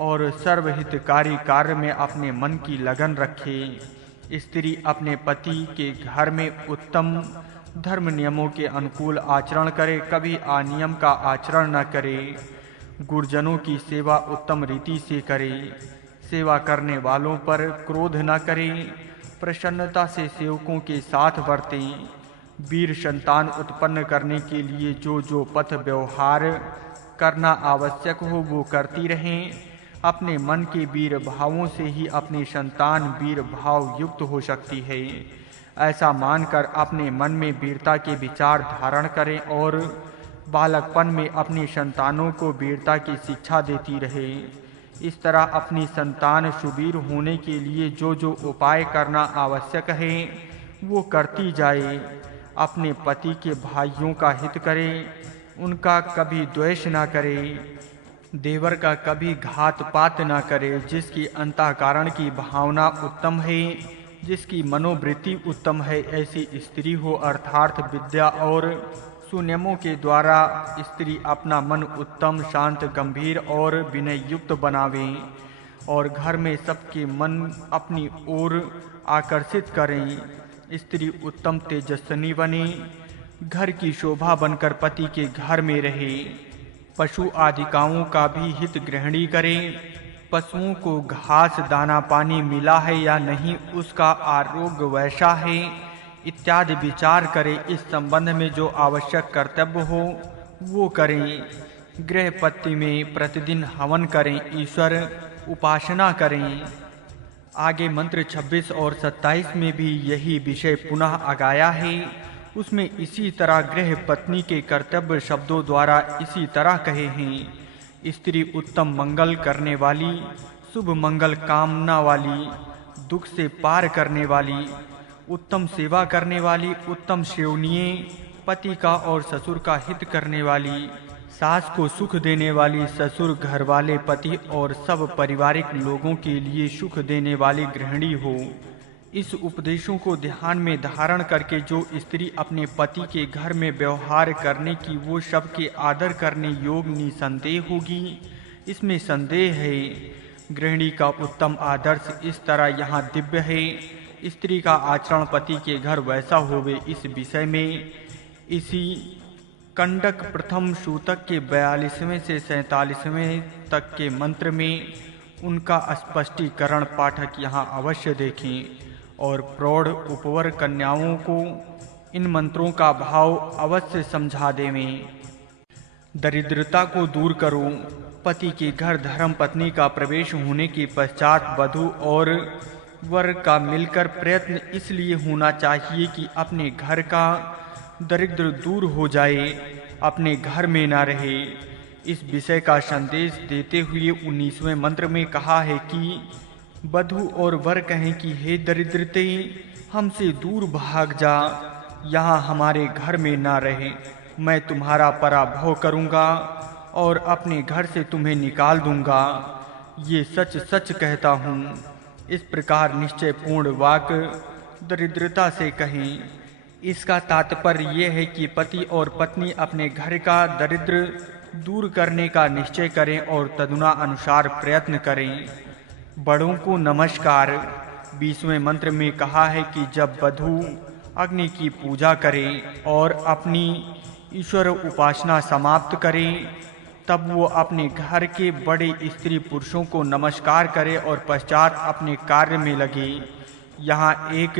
और सर्वहितकारी कार्य में अपने मन की लगन रखे। स्त्री अपने पति के घर में उत्तम धर्म नियमों के अनुकूल आचरण करे, कभी अनियम का आचरण न करे। गुरुजनों की सेवा उत्तम रीति से करे। सेवा करने वालों पर क्रोध न करे। प्रसन्नता से सेवकों के साथ बरतें। वीर संतान उत्पन्न करने के लिए जो पथ व्यवहार करना आवश्यक हो वो करती रहें। अपने मन के वीर भावों से ही अपनी संतान वीर भाव युक्त हो सकती है। ऐसा मानकर अपने मन में वीरता के विचार धारण करें और बालकपन में अपनी संतानों को वीरता की शिक्षा देती रहे। इस तरह अपनी संतान सुवीर होने के लिए जो उपाय करना आवश्यक है वो करती जाए। अपने पति के भाइयों का हित करे, उनका कभी द्वेष न करे। देवर का कभी घात पात न करे। जिसकी अंतःकरण की भावना उत्तम है, जिसकी मनोवृत्ति उत्तम है, ऐसी स्त्री हो। अर्थात विद्या और सुनियमों के द्वारा स्त्री अपना मन उत्तम, शांत, गंभीर और विनय युक्त बनावे और घर में सबके मन अपनी ओर आकर्षित करें। स्त्री उत्तम तेजस्विनी बने, घर की शोभा बनकर पति के घर में रहे। पशु आदिकाओं का भी हित ग्रहणी करें। पशुओं को घास दाना पानी मिला है या नहीं, उसका आरोग्य वैसा है इत्यादि विचार करें। इस संबंध में जो आवश्यक कर्तव्य हो वो करें। गृहपति में प्रतिदिन हवन करें, ईश्वर उपासना करें। आगे मंत्र 26 और 27 में भी यही विषय पुनः आगाया है। उसमें इसी तरह गृह पत्नी के कर्तव्य शब्दों द्वारा इसी तरह कहे हैं। स्त्री उत्तम मंगल करने वाली, शुभ मंगल कामना वाली, दुख से पार करने वाली, उत्तम सेवा करने वाली, उत्तम सेवनीय, पति का और ससुर का हित करने वाली, सास को सुख देने वाली, ससुर घरवाले, पति और सब पारिवारिक लोगों के लिए सुख देने वाली गृहिणी हो। इस उपदेशों को ध्यान में धारण करके जो स्त्री अपने पति के घर में व्यवहार करने की वो सबके आदर करने योग्य निसंदेह होगी, इसमें संदेह है। गृहिणी का उत्तम आदर्श इस तरह यहाँ दिव्य है। स्त्री का आचरण पति के घर वैसा होवे, इस विषय में इसी कंडक प्रथम सूतक के 42वें से 47वें तक के मंत्र में उनका स्पष्टीकरण पाठक यहाँ अवश्य देखें और प्रौढ़ उपवर कन्याओं को इन मंत्रों का भाव अवश्य समझा देवें। दरिद्रता को दूर करो। पति के घर धर्म पत्नी का प्रवेश होने के पश्चात वधू और वर का मिलकर प्रयत्न इसलिए होना चाहिए कि अपने घर का दरिद्र दूर हो जाए, अपने घर में ना रहे। इस विषय का संदेश देते हुए 19वें मंत्र में कहा है कि वधू और वर कहें कि हे दरिद्रते, हमसे दूर भाग जा, यहाँ हमारे घर में ना रहे। मैं तुम्हारा पराभव करूँगा और अपने घर से तुम्हें निकाल दूंगा। ये सच सच कहता हूँ। इस प्रकार निश्चय पूर्ण वाक दरिद्रता से कहें। इसका तात्पर्य यह है कि पति और पत्नी अपने घर का दरिद्र दूर करने का निश्चय करें और तदुना अनुसार प्रयत्न करें। बड़ों को नमस्कार। 20वें मंत्र में कहा है कि जब वधू अग्नि की पूजा करे और अपनी ईश्वर उपासना समाप्त करे, तब वो अपने घर के बड़े स्त्री पुरुषों को नमस्कार करे और पश्चात अपने कार्य में लगे। यहाँ एक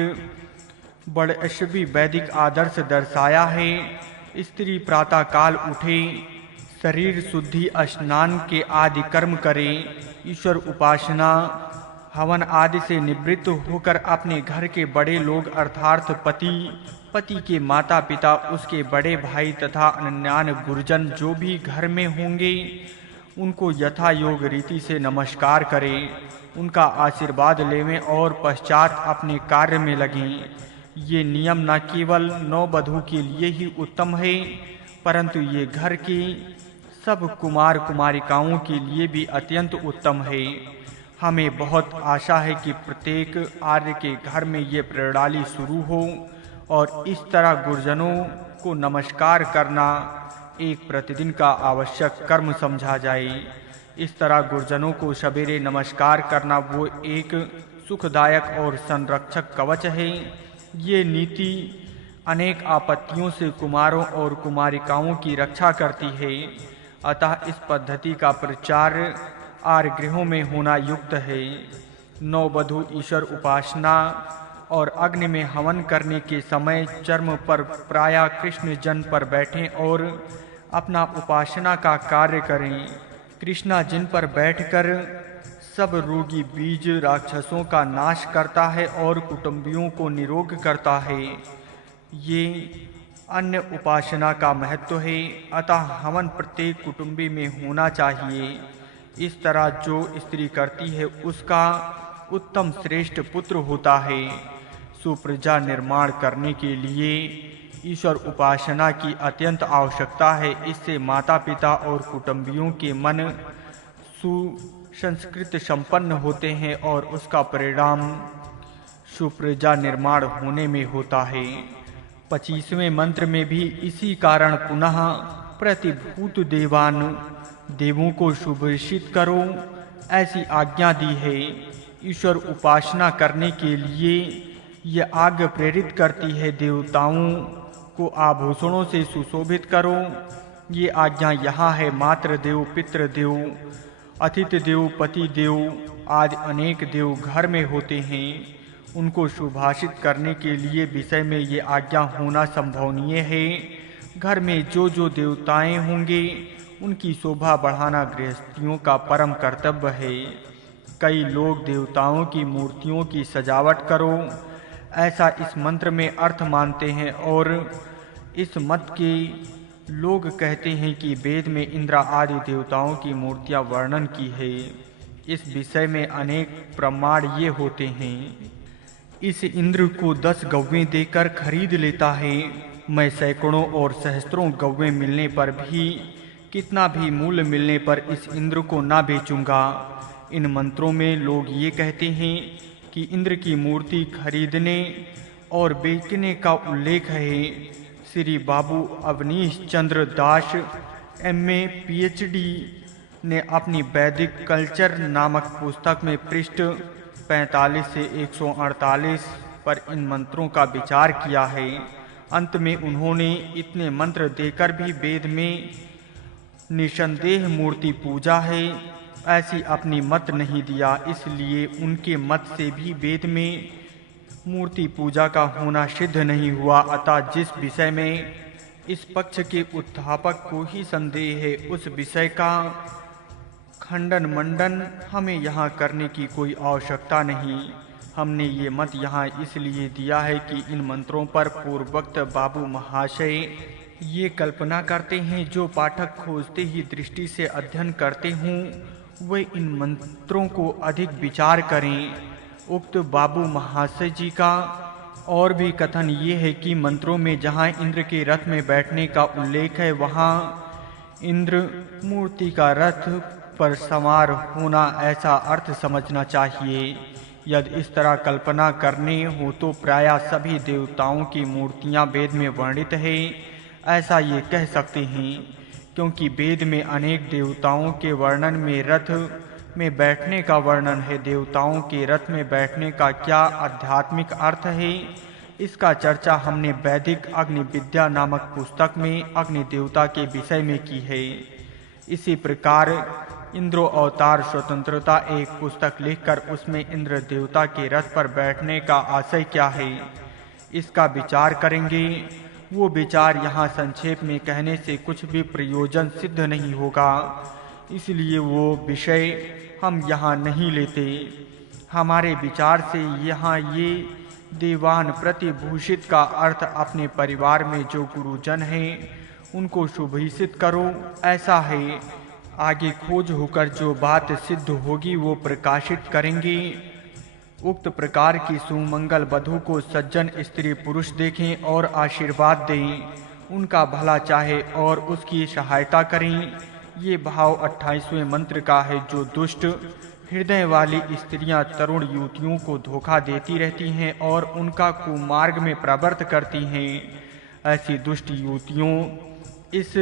बड़शवी वैदिक आदर्श दर्शाया है। स्त्री प्रातः काल उठे, शरीर शुद्धि, स्नान के आदि कर्म करे, ईश्वर उपासना, हवन आदि से निवृत्त होकर अपने घर के बड़े लोग अर्थात पति के माता पिता, उसके बड़े भाई तथा अन्यान्य गुरुजन जो भी घर में होंगे उनको यथा योग रीति से नमस्कार करें, उनका आशीर्वाद लेवें और पश्चात अपने कार्य में लगें। ये नियम न केवल नववधू के लिए ही उत्तम है, परंतु ये घर के सब कुमार कुमारिकाओं के लिए भी अत्यंत उत्तम है। हमें बहुत आशा है कि प्रत्येक आर्य के घर में ये प्रणाली शुरू हो और इस तरह गुरुजनों को नमस्कार करना एक प्रतिदिन का आवश्यक कर्म समझा जाए। इस तरह गुरुजनों को सवेरे नमस्कार करना वो एक सुखदायक और संरक्षक कवच है। ये नीति अनेक आपत्तियों से कुमारों और कुमारिकाओं की रक्षा करती है। अतः इस पद्धति का प्रचार आर्य गृहों में होना युक्त है। नववधू ईश्वर उपासना और अग्नि में हवन करने के समय चर्म पर प्रायः कृष्ण जन पर बैठें और अपना उपासना का कार्य करें। कृष्णा जिन पर बैठकर सब रोगी बीज राक्षसों का नाश करता है और कुटुंबियों को निरोग करता है। ये अन्य उपासना का महत्व है। अतः हवन प्रत्येक कुटुंबी में होना चाहिए। इस तरह जो स्त्री करती है उसका उत्तम श्रेष्ठ पुत्र होता है। सुप्रजा निर्माण करने के लिए ईश्वर उपासना की अत्यंत आवश्यकता है। इससे माता पिता और कुटुंबियों के मन सुसंस्कृत संपन्न होते हैं और उसका परिणाम सुप्रजा निर्माण होने में होता है। 25वें मंत्र में भी इसी कारण पुनः प्रतिभूत देवान, देवों को शुभषित करो, ऐसी आज्ञा दी है। ईश्वर उपासना करने के लिए यह आज्ञा प्रेरित करती है। देवताओं को आभूषणों से सुशोभित करो। ये आज्ञा यहाँ है। मातृ देव, पितृ देव, अतिथि देव, पति देव आदि अनेक देव घर में होते हैं। उनको सुभाषित करने के लिए विषय में ये आज्ञा होना संभवनीय है। घर में जो जो देवताएं होंगे उनकी शोभा बढ़ाना गृहस्थियों का परम कर्तव्य है। कई लोग देवताओं की मूर्तियों की सजावट करो ऐसा इस मंत्र में अर्थ मानते हैं और इस मत के लोग कहते हैं कि वेद में इंद्र आदि देवताओं की मूर्तियां वर्णन की है। इस विषय में अनेक प्रमाण ये होते हैं। इस इंद्र को 10 गौवें देकर खरीद लेता है। मैं सैकड़ों और सहस्त्रों गौवें मिलने पर भी, कितना भी मूल्य मिलने पर इस इंद्र को ना बेचूंगा। इन मंत्रों में लोग ये कहते हैं कि इंद्र की मूर्ति खरीदने और बेचने का उल्लेख है। श्री बाबू अवनीश चंद्र दास MA PhD ने अपनी वैदिक कल्चर नामक पुस्तक में पृष्ठ 45 से 148 पर इन मंत्रों का विचार किया है। अंत में उन्होंने इतने मंत्र देकर भी वेद में निसंदेह मूर्ति पूजा है ऐसी अपनी मत नहीं दिया। इसलिए उनके मत से भी वेद में मूर्ति पूजा का होना सिद्ध नहीं हुआ। अतः जिस विषय में इस पक्ष के उत्थापक को ही संदेह है उस विषय का खंडन मंडन हमें यहाँ करने की आवश्यकता आवश्यकता नहीं। हमने ये मत यहाँ इसलिए दिया है कि इन मंत्रों पर पूर्वोक्त बाबू महाशय ये कल्पना करते हैं जो पाठक खोजते ही दृष्टि से अध्ययन करते हों वे इन मंत्रों को अधिक विचार करें। उक्त बाबू महाशय जी का और भी कथन ये है कि मंत्रों में जहाँ इंद्र के रथ में बैठने का उल्लेख है वहाँ इंद्र मूर्ति का रथ पर सवार होना ऐसा अर्थ समझना चाहिए। यदि इस तरह कल्पना करने हो तो प्रायः सभी देवताओं की मूर्तियां वेद में वर्णित है ऐसा ये कह सकते हैं, क्योंकि वेद में अनेक देवताओं के वर्णन में रथ में बैठने का वर्णन है। देवताओं के रथ में बैठने का क्या आध्यात्मिक अर्थ है इसका चर्चा हमने वैदिक अग्नि विद्या नामक पुस्तक में अग्नि देवता के विषय में की है। इसी प्रकार इंद्रो अवतार स्वतंत्रता एक पुस्तक लिखकर उसमें इंद्र देवता के रथ पर बैठने का आशय क्या है इसका विचार करेंगे। वो विचार यहाँ संक्षेप में कहने से कुछ भी प्रयोजन सिद्ध नहीं होगा, इसलिए वो विषय हम यहाँ नहीं लेते। हमारे विचार से यहाँ ये देवान प्रतिभूषित का अर्थ अपने परिवार में जो गुरुजन हैं उनको शुभीषित करो ऐसा है। आगे खोज होकर जो बात सिद्ध होगी वो प्रकाशित करेंगे। उक्त प्रकार की सुमंगल वधू को सज्जन स्त्री पुरुष देखें और आशीर्वाद दें, उनका भला चाहे और उसकी सहायता करें। ये भाव 28वें मंत्र का है। जो दुष्ट हृदय वाली स्त्रियां तरुण युवतियों को धोखा देती रहती हैं और उनका कुमार्ग में प्रवृत्त करती हैं, ऐसी दुष्ट युवतियों इस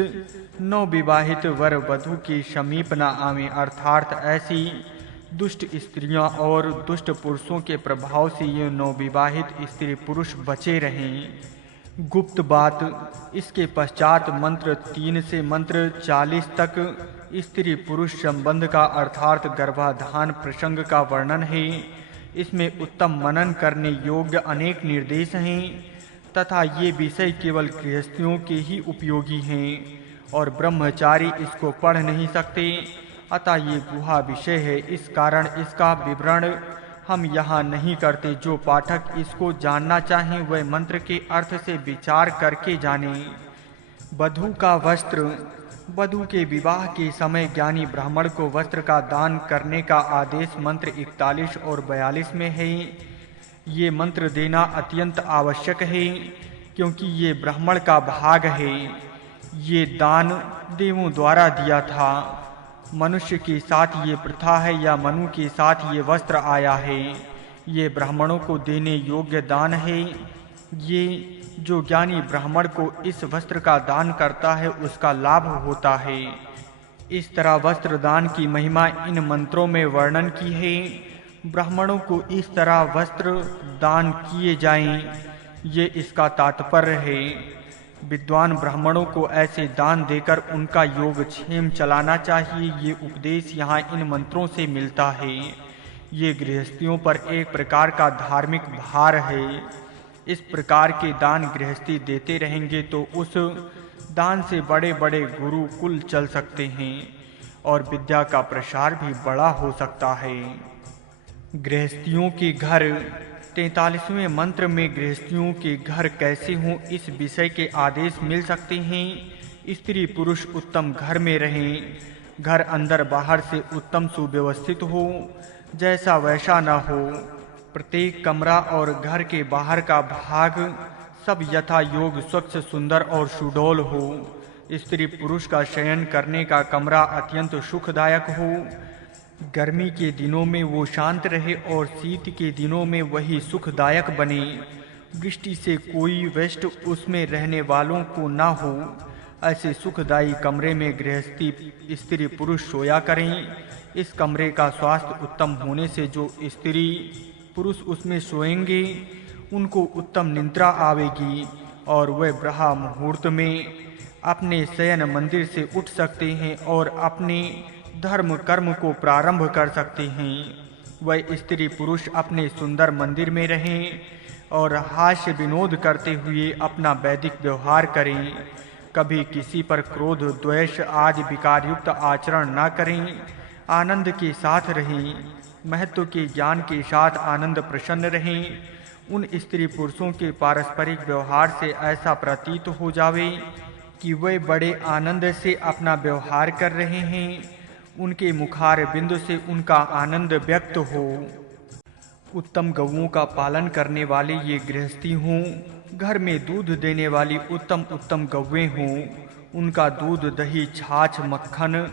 नवविवाहित वर वधू के समीप न आवें, अर्थात ऐसी दुष्ट स्त्रियां और दुष्ट पुरुषों के प्रभाव से ये नवविवाहित स्त्री पुरुष बचे रहें। गुप्त बात, इसके पश्चात मंत्र 3 से मंत्र 40 तक स्त्री पुरुष संबंध का अर्थात गर्भाधान प्रसंग का वर्णन है। इसमें उत्तम मनन करने योग्य अनेक निर्देश हैं तथा ये विषय केवल गृहस्थियों के ही उपयोगी हैं और ब्रह्मचारी इसको पढ़ नहीं सकते, अतः ये गुहा विषय है। इस कारण इसका विवरण हम यहाँ नहीं करते। जो पाठक इसको जानना चाहें वह मंत्र के अर्थ से विचार करके जानें। वधू का वस्त्र, वधू के विवाह के समय ज्ञानी ब्राह्मण को वस्त्र का दान करने का आदेश मंत्र 41 और 42 में है। ये मंत्र देना अत्यंत आवश्यक है क्योंकि ये ब्राह्मण का भाग है। ये दान देवों द्वारा दिया था। मनुष्य के साथ ये प्रथा है या मनु के साथ ये वस्त्र आया है। ये ब्राह्मणों को देने योग्य दान है। ये जो ज्ञानी ब्राह्मण को इस वस्त्र का दान करता है उसका लाभ होता है। इस तरह वस्त्र दान की महिमा इन मंत्रों में वर्णन की है। ब्राह्मणों को इस तरह वस्त्र दान किए जाएं, ये इसका तात्पर्य है। विद्वान ब्राह्मणों को ऐसे दान देकर उनका योगक्षेम चलाना चाहिए। ये उपदेश यहाँ इन मंत्रों से मिलता है। ये गृहस्थियों पर एक प्रकार का धार्मिक भार है। इस प्रकार के दान गृहस्थी देते रहेंगे तो उस दान से बड़े बड़े गुरु कुल चल सकते हैं और विद्या का प्रसार भी बड़ा हो सकता है। गृहस्थियों के घर, 43वें मंत्र में गृहस्थियों के घर कैसे हों इस विषय के आदेश मिल सकते हैं। स्त्री पुरुष उत्तम घर में रहें। घर अंदर बाहर से उत्तम सुव्यवस्थित हो, जैसा वैसा न हो। प्रत्येक कमरा और घर के बाहर का भाग सब यथा योग स्वच्छ सुंदर और सुडौल हो। स्त्री पुरुष का शयन करने का कमरा अत्यंत सुखदायक हो। गर्मी के दिनों में वो शांत रहे और शीत के दिनों में वही सुखदायक बने। वृष्टि से कोई वेष्ट उसमें रहने वालों को ना हो। ऐसे सुखदायी कमरे में गृहस्थी स्त्री पुरुष सोया करें। इस कमरे का स्वास्थ्य उत्तम होने से जो स्त्री पुरुष उसमें सोएंगे उनको उत्तम निद्रा आवेगी और वह ब्रह्म मुहूर्त में अपने शयन मंदिर से उठ सकते हैं और अपने धर्म कर्म को प्रारंभ कर सकते हैं। वह स्त्री पुरुष अपने सुंदर मंदिर में रहें और हास्य विनोद करते हुए अपना वैदिक व्यवहार करें। कभी किसी पर क्रोध द्वेष आदि विकारयुक्त आचरण न करें। आनंद के साथ रहें। महत्व के ज्ञान के साथ आनंद प्रसन्न रहें। उन स्त्री पुरुषों के पारस्परिक व्यवहार से ऐसा प्रतीत हो जावे कि वे बड़े आनंद से अपना व्यवहार कर रहे हैं। उनके मुखार बिंदु से उनका आनंद व्यक्त हो। उत्तम गौओं का पालन करने वाले ये गृहस्थी हों। घर में दूध देने वाली उत्तम उत्तम गौएं हों। उनका दूध दही छाछ मक्खन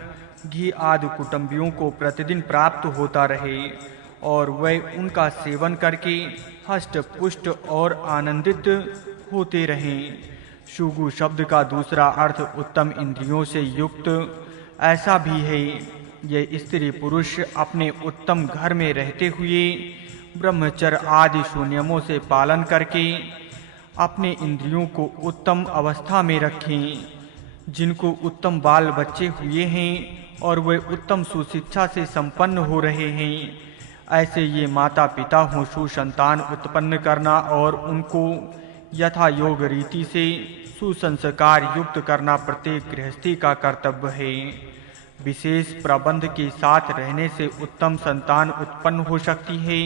घी आदि कुटुंबियों को प्रतिदिन प्राप्त होता रहे और वह उनका सेवन करके हष्ट पुष्ट और आनंदित होते रहें। शुगु शब्द का दूसरा अर्थ उत्तम इंद्रियों से युक्त ऐसा भी है। ये स्त्री पुरुष अपने उत्तम घर में रहते हुए ब्रह्मचर्य आदि सुनियमों से पालन करके अपने इंद्रियों को उत्तम अवस्था में रखें। जिनको उत्तम बाल बच्चे हुए हैं और वे उत्तम सुशिक्षा से संपन्न हो रहे हैं, ऐसे ये माता पिता हों। सुसंतान उत्पन्न करना और उनको यथा योग रीति से सुसंस्कार युक्त करना प्रत्येक गृहस्थी का कर्तव्य है। विशेष प्रबंध के साथ रहने से उत्तम संतान उत्पन्न हो सकती है।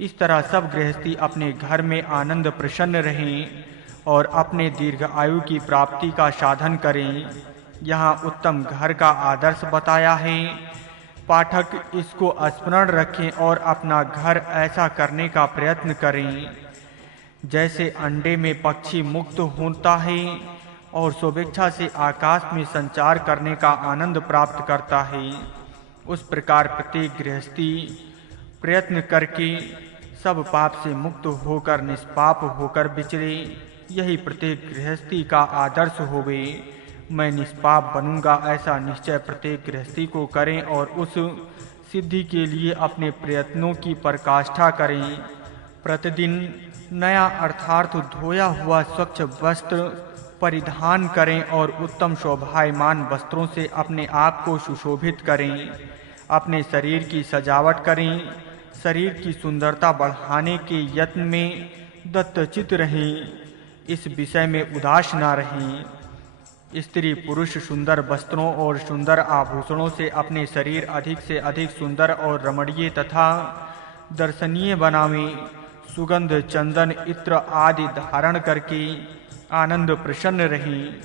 इस तरह सब गृहस्थी अपने घर में आनंद प्रसन्न रहें और अपने दीर्घ आयु की प्राप्ति का साधन करें। यहाँ उत्तम घर का आदर्श बताया है। पाठक इसको स्मरण रखें और अपना घर ऐसा करने का प्रयत्न करें जैसे अंडे में पक्षी मुक्त होता है और स्वेच्छा से आकाश में संचार करने का आनंद प्राप्त करता है, उस प्रकार प्रत्येक गृहस्थी प्रयत्न करके सब पाप से मुक्त होकर निष्पाप होकर विचरे। यही प्रत्येक गृहस्थी का आदर्श होवे। मैं निष्पाप बनूंगा ऐसा निश्चय प्रत्येक गृहस्थी को करें और उस सिद्धि के लिए अपने प्रयत्नों की पराकाष्ठा करें। प्रतिदिन नया अर्थात धोया हुआ स्वच्छ वस्त्र परिधान करें और उत्तम शोभायमान वस्त्रों से अपने आप को सुशोभित करें। अपने शरीर की सजावट करें। शरीर की सुंदरता बढ़ाने के यत्न में दत्तचित्त रहें। इस विषय में उदास न रहें। स्त्री पुरुष सुंदर वस्त्रों और सुंदर आभूषणों से अपने शरीर अधिक से अधिक सुंदर और रमणीय तथा दर्शनीय बनावें। सुगंध चंदन इत्र आदि धारण करके आनंद प्रसन्न रहें।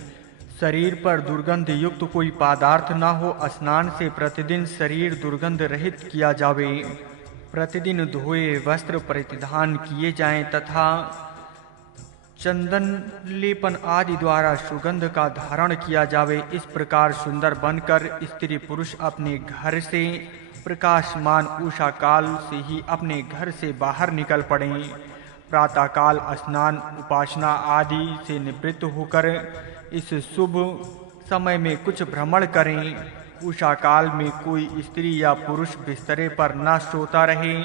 शरीर पर दुर्गंध युक्त कोई पदार्थ न हो। स्नान से प्रतिदिन शरीर दुर्गंध रहित किया जावे। प्रतिदिन धोए वस्त्र परिधान किए जाएं तथा चंदन लेपन आदि द्वारा सुगंध का धारण किया जावे। इस प्रकार सुंदर बनकर स्त्री पुरुष अपने घर से प्रकाशमान उषा काल से ही अपने घर से बाहर निकल पड़ें। प्रातःकाल स्नान उपासना आदि से निवृत्त होकर इस शुभ समय में कुछ भ्रमण करें। उषा काल में कोई स्त्री या पुरुष बिस्तरे पर न सोता रहे।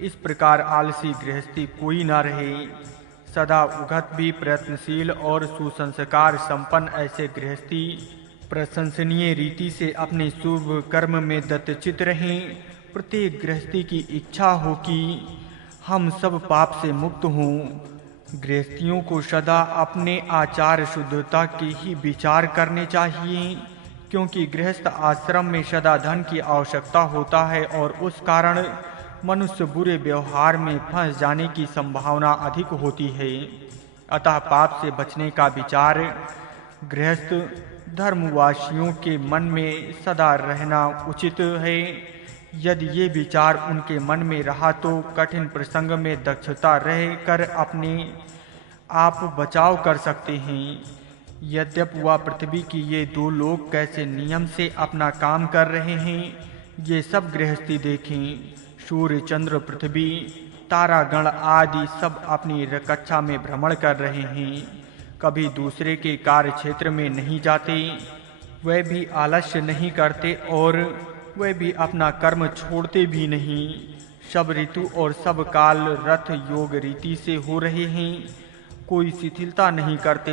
इस प्रकार आलसी गृहस्थी कोई न रहे। सदा उगत भी प्रयत्नशील और सुसंस्कार संपन्न ऐसे गृहस्थी प्रशंसनीय रीति से अपने शुभ कर्म में दत्तचित्त रहें। प्रत्येक गृहस्थी की इच्छा हो कि हम सब पाप से मुक्त हों। गृहस्थियों को सदा अपने आचार शुद्धता के ही विचार करने चाहिए, क्योंकि गृहस्थ आश्रम में सदा धन की आवश्यकता होता है और उस कारण मनुष्य बुरे व्यवहार में फंस जाने की संभावना अधिक होती है। अतः पाप से बचने का विचार गृहस्थ धर्मवासियों के मन में सदा रहना उचित है। यदि ये विचार उनके मन में रहा तो कठिन प्रसंग में दक्षता रह कर अपने आप बचाव कर सकते हैं। यद्यपि वह पृथ्वी की ये दो लोग कैसे नियम से अपना काम कर रहे हैं, ये सब गृहस्थी देखें। सूर्य चंद्र पृथ्वी तारागण आदि सब अपनी कक्षा में भ्रमण कर रहे हैं। कभी दूसरे के कार्य क्षेत्र में नहीं जाते। वे भी आलस्य नहीं करते और वे भी अपना कर्म छोड़ते भी नहीं। सब ऋतु और सब काल रथ योग रीति से हो रहे हैं। कोई शिथिलता नहीं करते।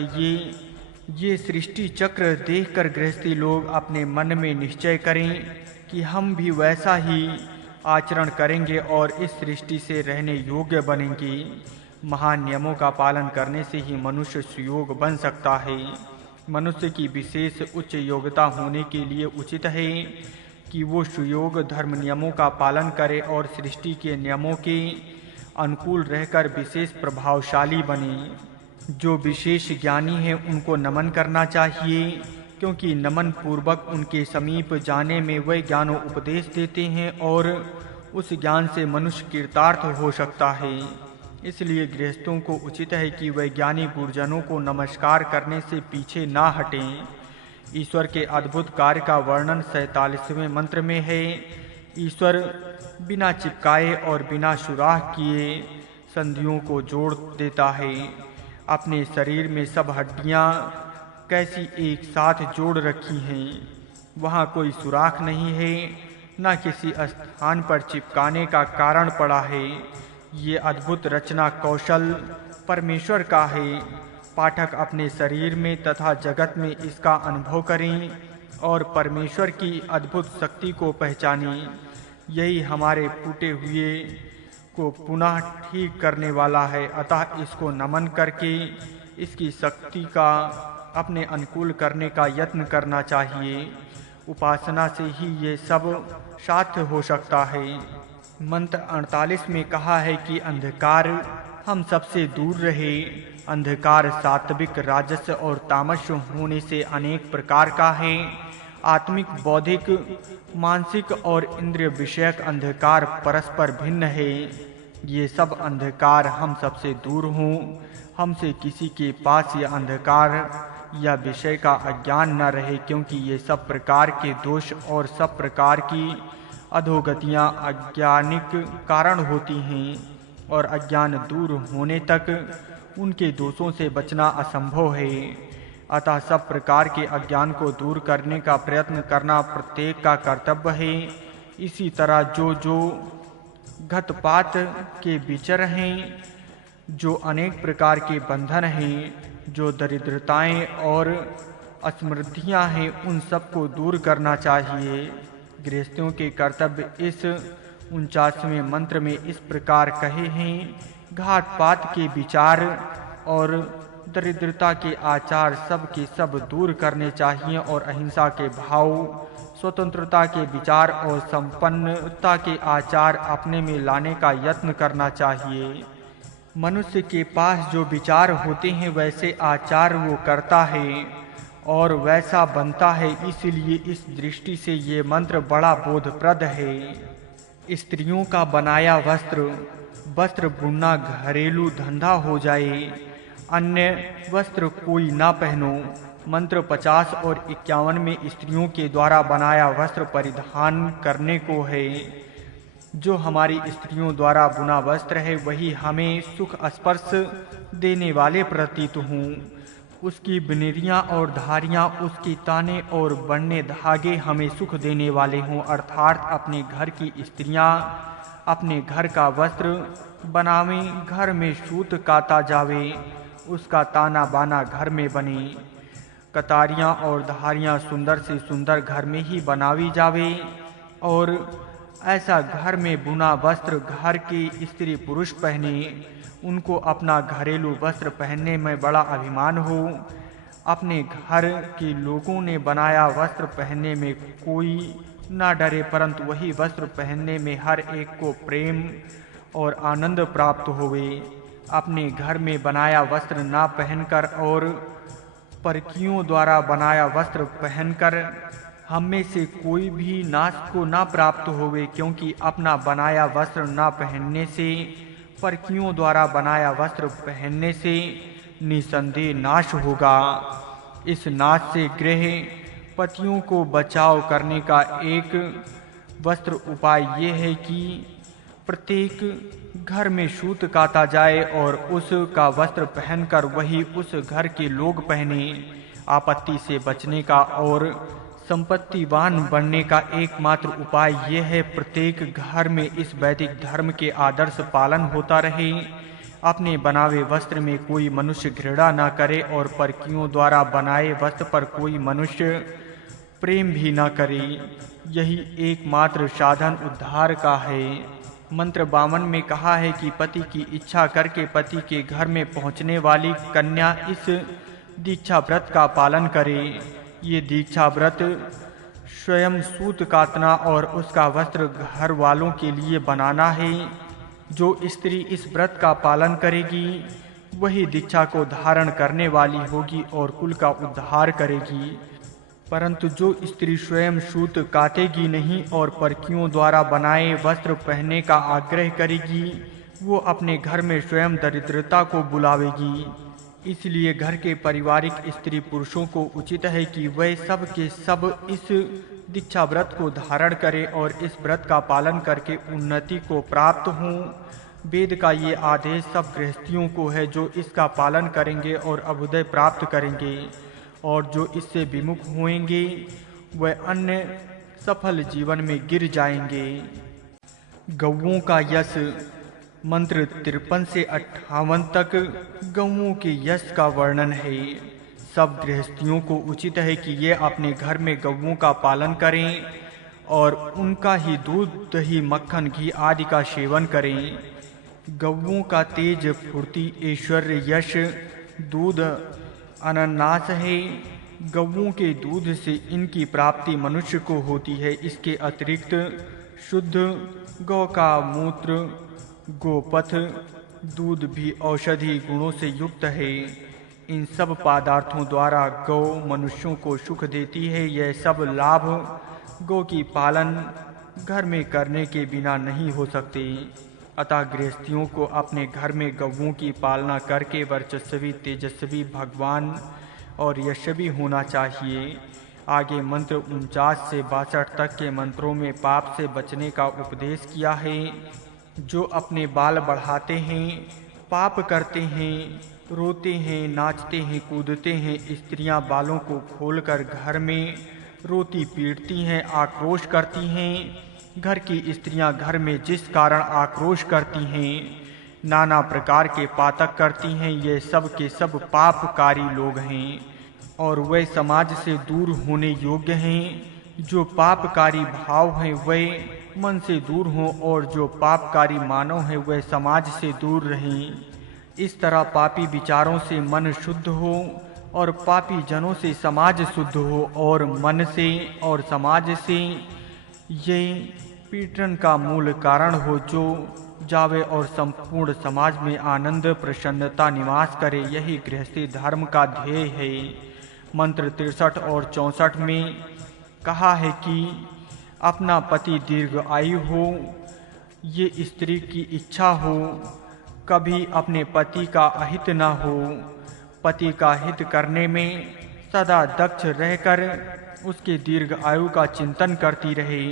ये सृष्टि चक्र देखकर गृहस्थी लोग अपने मन में निश्चय करें कि हम भी वैसा ही आचरण करेंगे और इस सृष्टि से रहने योग्य बनेंगे। महान नियमों का पालन करने से ही मनुष्य सुयोग बन सकता है। मनुष्य की विशेष उच्च योग्यता होने के लिए उचित है कि वो सुयोग धर्म नियमों का पालन करे और सृष्टि के नियमों के अनुकूल रहकर विशेष प्रभावशाली बने। जो विशेष ज्ञानी हैं उनको नमन करना चाहिए, क्योंकि नमन पूर्वक उनके समीप जाने में वे ज्ञानो उपदेश देते हैं और उस ज्ञान से मनुष्य कृतार्थ हो सकता है। इसलिए गृहस्थों को उचित है कि वे ज्ञानी गुरुजनों को नमस्कार करने से पीछे ना हटें। ईश्वर के अद्भुत कार्य का वर्णन 47वें मंत्र में है। ईश्वर बिना चिपकाए और बिना सुराह किए संधियों को जोड़ देता है। अपने शरीर में सब हड्डियां कैसी एक साथ जोड़ रखी हैं। वहाँ कोई सुराख नहीं है, न किसी स्थान पर चिपकाने का कारण पड़ा है। ये अद्भुत रचना कौशल परमेश्वर का है। पाठक अपने शरीर में तथा जगत में इसका अनुभव करें और परमेश्वर की अद्भुत शक्ति को पहचानें। यही हमारे टूटे हुए को पुनः ठीक करने वाला है। अतः इसको नमन करके इसकी शक्ति का अपने अनुकूल करने का यत्न करना चाहिए। उपासना से ही ये सब साध्य हो सकता है। मंत्र 48 में कहा है कि अंधकार हम सबसे दूर रहे। अंधकार सात्विक, राजस और तामस होने से अनेक प्रकार का है। आत्मिक, बौद्धिक, मानसिक और इंद्रिय विषयक अंधकार परस्पर भिन्न है। ये सब अंधकार हम सबसे दूर हों। हमसे किसी के पास यह अंधकार या विषय का अज्ञान न रहे, क्योंकि ये सब प्रकार के दोष और सब प्रकार की अधोगतियाँ अज्ञानिक कारण होती हैं, और अज्ञान दूर होने तक उनके दोषों से बचना असंभव है। अतः सब प्रकार के अज्ञान को दूर करने का प्रयत्न करना प्रत्येक का कर्तव्य है। इसी तरह जो घटपात के विचर हैं, जो अनेक प्रकार के बंधन हैं, जो दरिद्रताएं और असमृद्धियां हैं, उन सब को दूर करना चाहिए। गृहस्थियों के कर्तव्य इस 49वें मंत्र में इस प्रकार कहे हैं। घात-पात के विचार और दरिद्रता के आचार सब के सब दूर करने चाहिए, और अहिंसा के भाव, स्वतंत्रता के विचार और संपन्नता के आचार अपने में लाने का यत्न करना चाहिए। मनुष्य के पास जो विचार होते हैं वैसे आचार वो करता है और वैसा बनता है। इसलिए इस दृष्टि से ये मंत्र बड़ा बोधप्रद है। स्त्रियों का बनाया वस्त्र बुनना घरेलू धंधा हो जाए, अन्य वस्त्र कोई ना पहनो। मंत्र 50 और 51 में स्त्रियों के द्वारा बनाया वस्त्र परिधान करने को है। जो हमारी स्त्रियों द्वारा बुना वस्त्र है वही हमें सुख स्पर्श देने वाले प्रतीत हों। उसकी बिनरियाँ और धारियाँ, उसके ताने और बनने धागे हमें सुख देने वाले हों। अर्थात अपने घर की स्त्रियाँ अपने घर का वस्त्र बनावें, घर में सूत काता जावे, उसका ताना बाना घर में बने। कतारियाँ और धारियाँ सुंदर से सुंदर घर में ही बनावी जावे, और ऐसा घर में बुना वस्त्र घर के स्त्री पुरुष पहने। उनको अपना घरेलू वस्त्र पहनने में बड़ा अभिमान हो। अपने घर के लोगों ने बनाया वस्त्र पहनने में कोई ना डरे, परंतु वही वस्त्र पहनने में हर एक को प्रेम और आनंद प्राप्त होवे। अपने घर में बनाया वस्त्र ना पहनकर और परकियों द्वारा बनाया वस्त्र पहनकर हम में से कोई भी नाश को ना प्राप्त होवे, क्योंकि अपना बनाया वस्त्र ना पहनने से, परकियों द्वारा बनाया वस्त्र पहनने से निसंदेह नाश होगा। इस नाश से गृह पतियों को बचाव करने का एक वस्त्र उपाय ये है कि प्रत्येक घर में सूत काता जाए और उसका वस्त्र पहनकर वही उस घर के लोग पहने। आपत्ति से बचने का और संपत्तिवान बनने का एकमात्र उपाय यह है प्रत्येक घर में इस वैदिक धर्म के आदर्श पालन होता रहे। अपने बनावे वस्त्र में कोई मनुष्य घृणा न करे और परकियों द्वारा बनाए वस्त्र पर कोई मनुष्य प्रेम भी न करे। यही एकमात्र साधन उद्धार का है। मंत्र 52 में कहा है कि पति की इच्छा करके पति के घर में पहुंचने वाली कन्या इस दीक्षा व्रत का पालन करे। ये दीक्षा व्रत स्वयं सूत काटना और उसका वस्त्र घर वालों के लिए बनाना है। जो स्त्री इस व्रत का पालन करेगी वही दीक्षा को धारण करने वाली होगी और कुल का उद्धार करेगी। परंतु जो स्त्री स्वयं सूत काटेगी नहीं और परकियों द्वारा बनाए वस्त्र पहनने का आग्रह करेगी, वो अपने घर में स्वयं दरिद्रता को बुलावेगी। इसलिए घर के पारिवारिक स्त्री पुरुषों को उचित है कि वे सब के सब इस दीक्षा व्रत को धारण करें और इस व्रत का पालन करके उन्नति को प्राप्त हों। वेद का ये आदेश सब गृहस्थियों को है जो इसका पालन करेंगे और अभ्युदय प्राप्त करेंगे, और जो इससे विमुख होंगे वह अन्य सफल जीवन में गिर जाएंगे। गौओं का यश। मंत्र 53 से 58 तक गौओं के यश का वर्णन है। सब गृहस्थियों को उचित है कि ये अपने घर में गौओं का पालन करें और उनका ही दूध, दही, मक्खन, घी आदि का सेवन करें। गौओं का तेज, फुर्ती, ऐश्वर्य, यश, दूध, अनन्नास है। गौओं के दूध से इनकी प्राप्ति मनुष्य को होती है। इसके अतिरिक्त शुद्ध गौ का मूत्र, गोपथ दूध भी औषधि गुणों से युक्त है। इन सब पदार्थों द्वारा गौ मनुष्यों को सुख देती है। यह सब लाभ गौ की पालन घर में करने के बिना नहीं हो सकते। अतः गृहस्थियों को अपने घर में गौओं की पालना करके वर्चस्वी, तेजस्वी, भगवान और यशस्वी होना चाहिए। आगे मंत्र 49 से 62 तक के मंत्रों में पाप से बचने का उपदेश किया है। जो अपने बाल बढ़ाते हैं, पाप करते हैं, रोते हैं, नाचते हैं, कूदते हैं, स्त्रियां बालों को खोलकर घर में रोती पीटती हैं, आक्रोश करती हैं। घर की स्त्रियां घर में जिस कारण आक्रोश करती हैं, नाना प्रकार के पातक करती हैं, ये सब के सब पापकारी लोग हैं और वे समाज से दूर होने योग्य हैं। जो पापकारी भाव हैं वे मन से दूर हों और जो पापकारी मानव हैं वे समाज से दूर रहें। इस तरह पापी विचारों से मन शुद्ध हो और पापी जनों से समाज शुद्ध हो और मन से और समाज से ये पीड़न का मूल कारण हो जो जावे और संपूर्ण समाज में आनंद प्रसन्नता निवास करे। यही गृहस्थी धर्म का ध्येय है। मंत्र 63 और 64 में कहा है कि अपना पति दीर्घ आयु हो, ये स्त्री की इच्छा हो, कभी अपने पति का अहित न हो, पति का हित करने में सदा दक्ष रहकर उसके दीर्घ आयु का चिंतन करती रहे।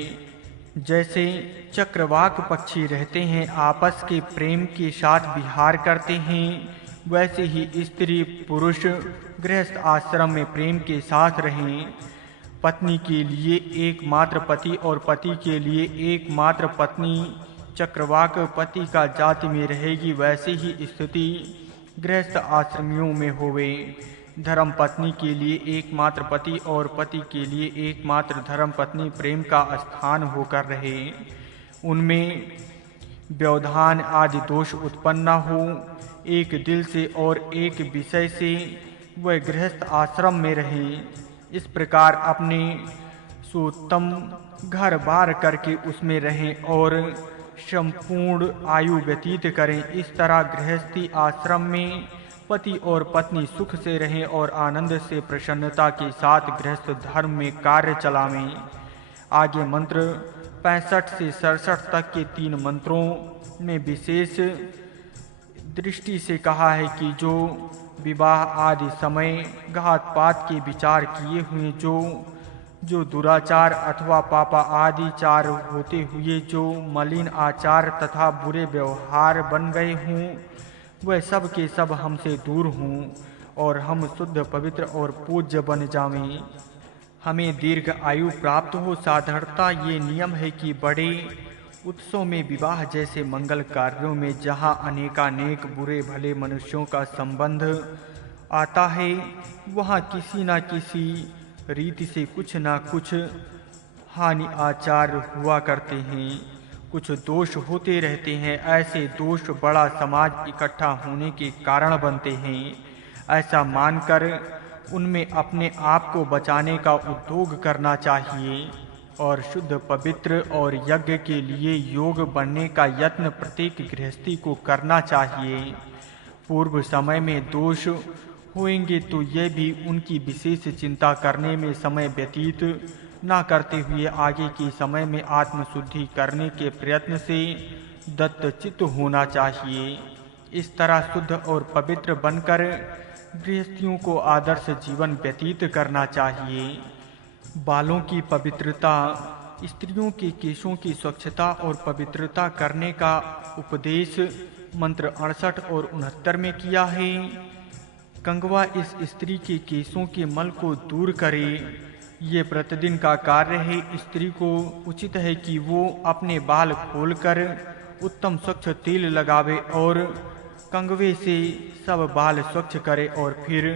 जैसे चक्रवाक पक्षी रहते हैं, आपस के प्रेम के साथ विहार करते हैं, वैसे ही स्त्री पुरुष गृहस्थ आश्रम में प्रेम के साथ रहें। पत्नी के लिए एकमात्र पति और पति के लिए एकमात्र पत्नी चक्रवाक पति का जाति में रहेगी, वैसे ही स्थिति गृहस्थ आश्रमियों में होवे। धर्म पत्नी के लिए एकमात्र पति और पति के लिए एकमात्र धर्म पत्नी प्रेम का स्थान होकर रहे। उनमें व्यवधान आदि दोष उत्पन्न न हो। एक दिल से और एक विषय से वह गृहस्थ आश्रम में रहे। इस प्रकार अपने सोत्तम घर बार करके उसमें रहें और संपूर्ण आयु व्यतीत करें। इस तरह गृहस्थी आश्रम में पति और पत्नी सुख से रहें और आनंद से प्रसन्नता के साथ गृहस्थ धर्म में कार्य चलावें। आगे मंत्र 65 से 67 तक के 3 मंत्रों में विशेष दृष्टि से कहा है कि जो विवाह आदि समय घात पात के विचार किए हुए जो दुराचार अथवा पापा आदि चार होते हुए जो मलिन आचार तथा बुरे व्यवहार बन गए हों, वह सब के सब हमसे दूर हों और हम शुद्ध, पवित्र और पूज्य बन जावें। हमें दीर्घ आयु प्राप्त हो। साधारणता ये नियम है कि बड़े उत्सव में, विवाह जैसे मंगल कार्यों में जहाँ अनेकानेक बुरे भले मनुष्यों का संबंध आता है, वहाँ किसी न किसी रीति से कुछ न कुछ हानि आचार हुआ करते हैं, कुछ दोष होते रहते हैं। ऐसे दोष बड़ा समाज इकट्ठा होने के कारण बनते हैं। ऐसा मानकर उनमें अपने आप को बचाने का उद्योग करना चाहिए और शुद्ध, पवित्र और यज्ञ के लिए योग बनने का यत्न प्रत्येक गृहस्थी को करना चाहिए। पूर्व समय में दोष होंगे तो यह भी उनकी विशेष चिंता करने में समय व्यतीत न करते हुए आगे के समय में आत्मशुद्धि करने के प्रयत्न से दत्तचित्त होना चाहिए। इस तरह शुद्ध और पवित्र बनकर गृहस्थियों को आदर्श जीवन व्यतीत करना चाहिए। बालों की पवित्रता, स्त्रियों के केशों की स्वच्छता और पवित्रता करने का उपदेश मंत्र 68 और 69 में किया है। कंगवा इस स्त्री के केशों के मल को दूर करे। ये प्रतिदिन का कार्य है। स्त्री को उचित है कि वो अपने बाल खोलकर उत्तम स्वच्छ तेल लगावे और कंगवे से सब बाल स्वच्छ करे और फिर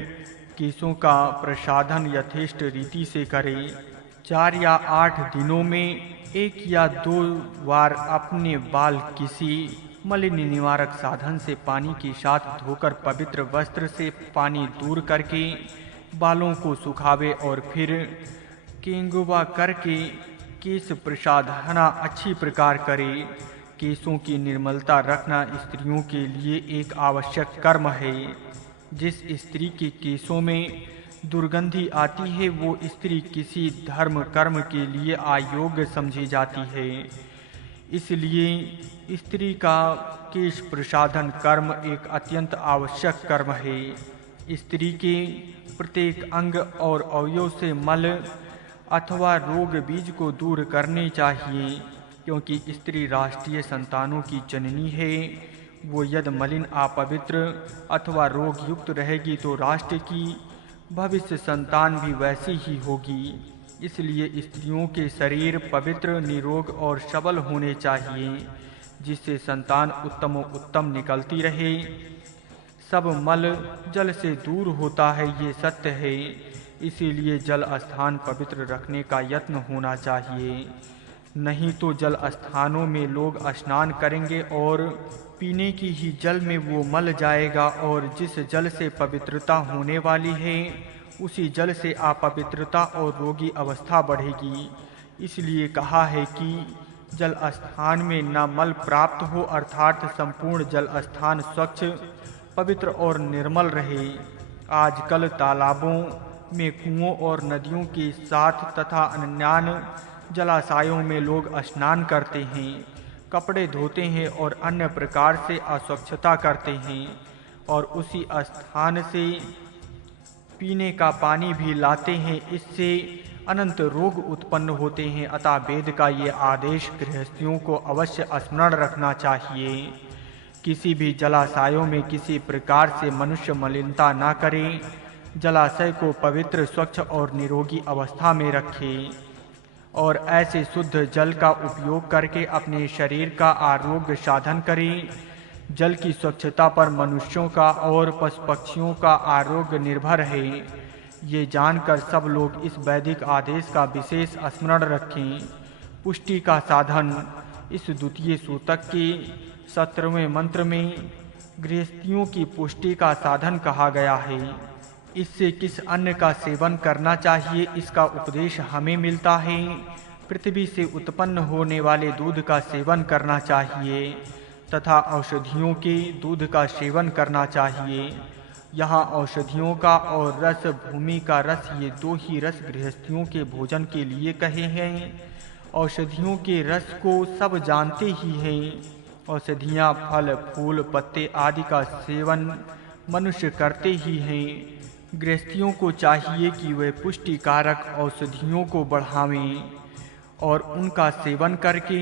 केशों का प्रसाधन यथेष्ट रीति से करे। 4 या 8 दिनों में 1 या 2 बार अपने बाल किसी मलिन निवारक साधन से पानी के साथ धोकर पवित्र वस्त्र से पानी दूर करके बालों को सुखावे और फिर केंगुआ करके केश प्रसाधना अच्छी प्रकार करे। केशों की निर्मलता रखना स्त्रियों के लिए एक आवश्यक कर्म है। जिस स्त्री के केशों में दुर्गंधि आती है वो स्त्री किसी धर्म कर्म के लिए अयोग्य समझी जाती है। इसलिए स्त्री का केश प्रसाधन कर्म एक अत्यंत आवश्यक कर्म है। स्त्री के प्रत्येक अंग और अवयव से मल अथवा रोग बीज को दूर करने चाहिए, क्योंकि स्त्री राष्ट्रीय संतानों की जननी है। वो यदि मलिन अपवित्र अथवा रोग युक्त रहेगी तो राष्ट्र की भविष्य संतान भी वैसी ही होगी। इसलिए स्त्रियों के शरीर पवित्र, निरोग और सबल होने चाहिए, जिससे संतान उत्तम निकलती रहे। सब मल जल से दूर होता है, ये सत्य है। इसीलिए जल स्थान पवित्र रखने का यत्न होना चाहिए। नहीं तो जल स्थानों में लोग स्नान करेंगे और पीने की ही जल में वो मल जाएगा, और जिस जल से पवित्रता होने वाली है उसी जल से अपवित्रता और रोगी अवस्था बढ़ेगी। इसलिए कहा है कि जल स्थान में न मल प्राप्त हो, अर्थात संपूर्ण जल स्थान स्वच्छ, पवित्र और निर्मल रहे। आजकल तालाबों में, कुओं और नदियों के साथ तथा अन्य जलाशयों में लोग स्नान करते हैं, कपड़े धोते हैं और अन्य प्रकार से अस्वच्छता करते हैं, और उसी स्थान से पीने का पानी भी लाते हैं। इससे अनंत रोग उत्पन्न होते हैं। अतः वेद का ये आदेश गृहस्थियों को अवश्य स्मरण रखना चाहिए। किसी भी जलाशयों में किसी प्रकार से मनुष्य मलिनता न करे, जलाशय को पवित्र, स्वच्छ और निरोगी अवस्था में रखे, और ऐसे शुद्ध जल का उपयोग करके अपने शरीर का आरोग्य साधन करें। जल की स्वच्छता पर मनुष्यों का और पशु पक्षियों का आरोग्य निर्भर है। ये जानकर सब लोग इस वैदिक आदेश का विशेष स्मरण रखें। पुष्टि का साधन। इस द्वितीय सूतक के 17वें मंत्र में गृहस्थियों की पुष्टि का साधन कहा गया है। इससे किस अन्न का सेवन करना चाहिए इसका उपदेश हमें मिलता है। पृथ्वी से उत्पन्न होने वाले दूध का सेवन करना चाहिए तथा औषधियों के दूध का सेवन करना चाहिए। यहाँ औषधियों का और रस, भूमि का रस, ये दो ही रस गृहस्थियों के भोजन के लिए कहे हैं। औषधियों के रस को सब जानते ही हैं। औषधियाँ, फल, फूल, पत्ते आदि का सेवन मनुष्य करते ही हैं। गृहस्थियों को चाहिए कि वे पुष्टिकारक औषधियों को बढ़ावें और उनका सेवन करके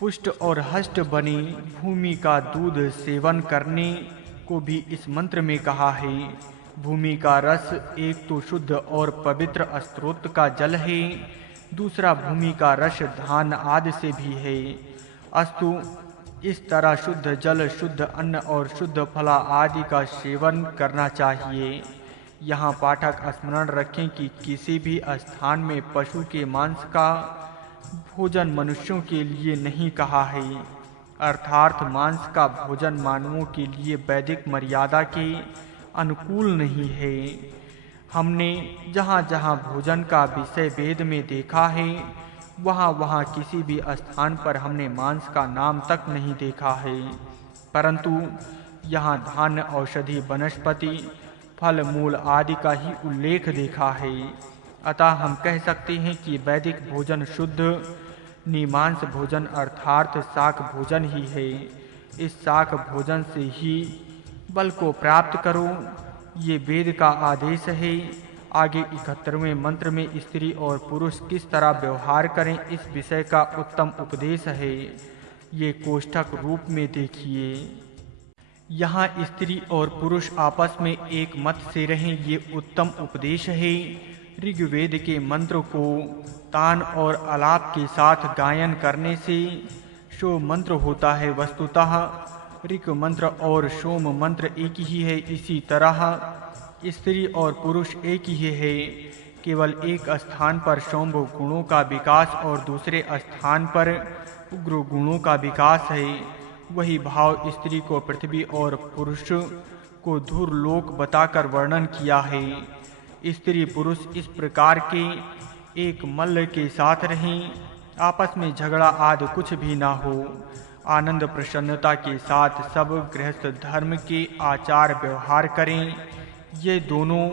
पुष्ट और हष्ट बने। भूमि का दूध सेवन करने को भी इस मंत्र में कहा है। भूमि का रस एक तो शुद्ध और पवित्र स्रोत का जल है, दूसरा भूमि का रस धान आदि से भी है। अस्तु इस तरह शुद्ध जल, शुद्ध अन्न और शुद्ध फल आदि का सेवन करना चाहिए। यहाँ पाठक स्मरण रखें कि किसी भी स्थान में पशु के मांस का भोजन मनुष्यों के लिए नहीं कहा है, अर्थात मांस का भोजन मानवों के लिए वैदिक मर्यादा के अनुकूल नहीं है। हमने जहाँ जहाँ भोजन का विषय वेद में देखा है, वहाँ वहाँ किसी भी स्थान पर हमने मांस का नाम तक नहीं देखा है, परंतु यहाँ धान्य, औषधि, वनस्पति, फल मूल आदि का ही उल्लेख देखा है। अतः हम कह सकते हैं कि वैदिक भोजन शुद्ध निमांस भोजन अर्थात शाक भोजन ही है। इस शाक भोजन से ही बल को प्राप्त करो, ये वेद का आदेश है। आगे 71वें मंत्र में स्त्री और पुरुष किस तरह व्यवहार करें इस विषय का उत्तम उपदेश है। ये कोष्ठक रूप में देखिए। यहाँ स्त्री और पुरुष आपस में एक मत से रहें, ये उत्तम उपदेश है। ऋग्वेद के मंत्र को तान और आलाप के साथ गायन करने से शो मंत्र होता है। वस्तुतः ऋग मंत्र और सोम मंत्र एक ही है। इसी तरह स्त्री और पुरुष एक ही है, केवल एक स्थान पर सोम गुणों का विकास और दूसरे स्थान पर उग्र गुणों का विकास है। वही भाव स्त्री को पृथ्वी और पुरुष को धूर्लोक बताकर वर्णन किया है। स्त्री पुरुष इस प्रकार के एक मल्ल के साथ रहें, आपस में झगड़ा आदि कुछ भी ना हो। आनंद प्रसन्नता के साथ सब गृहस्थ धर्म के आचार व्यवहार करें। ये दोनों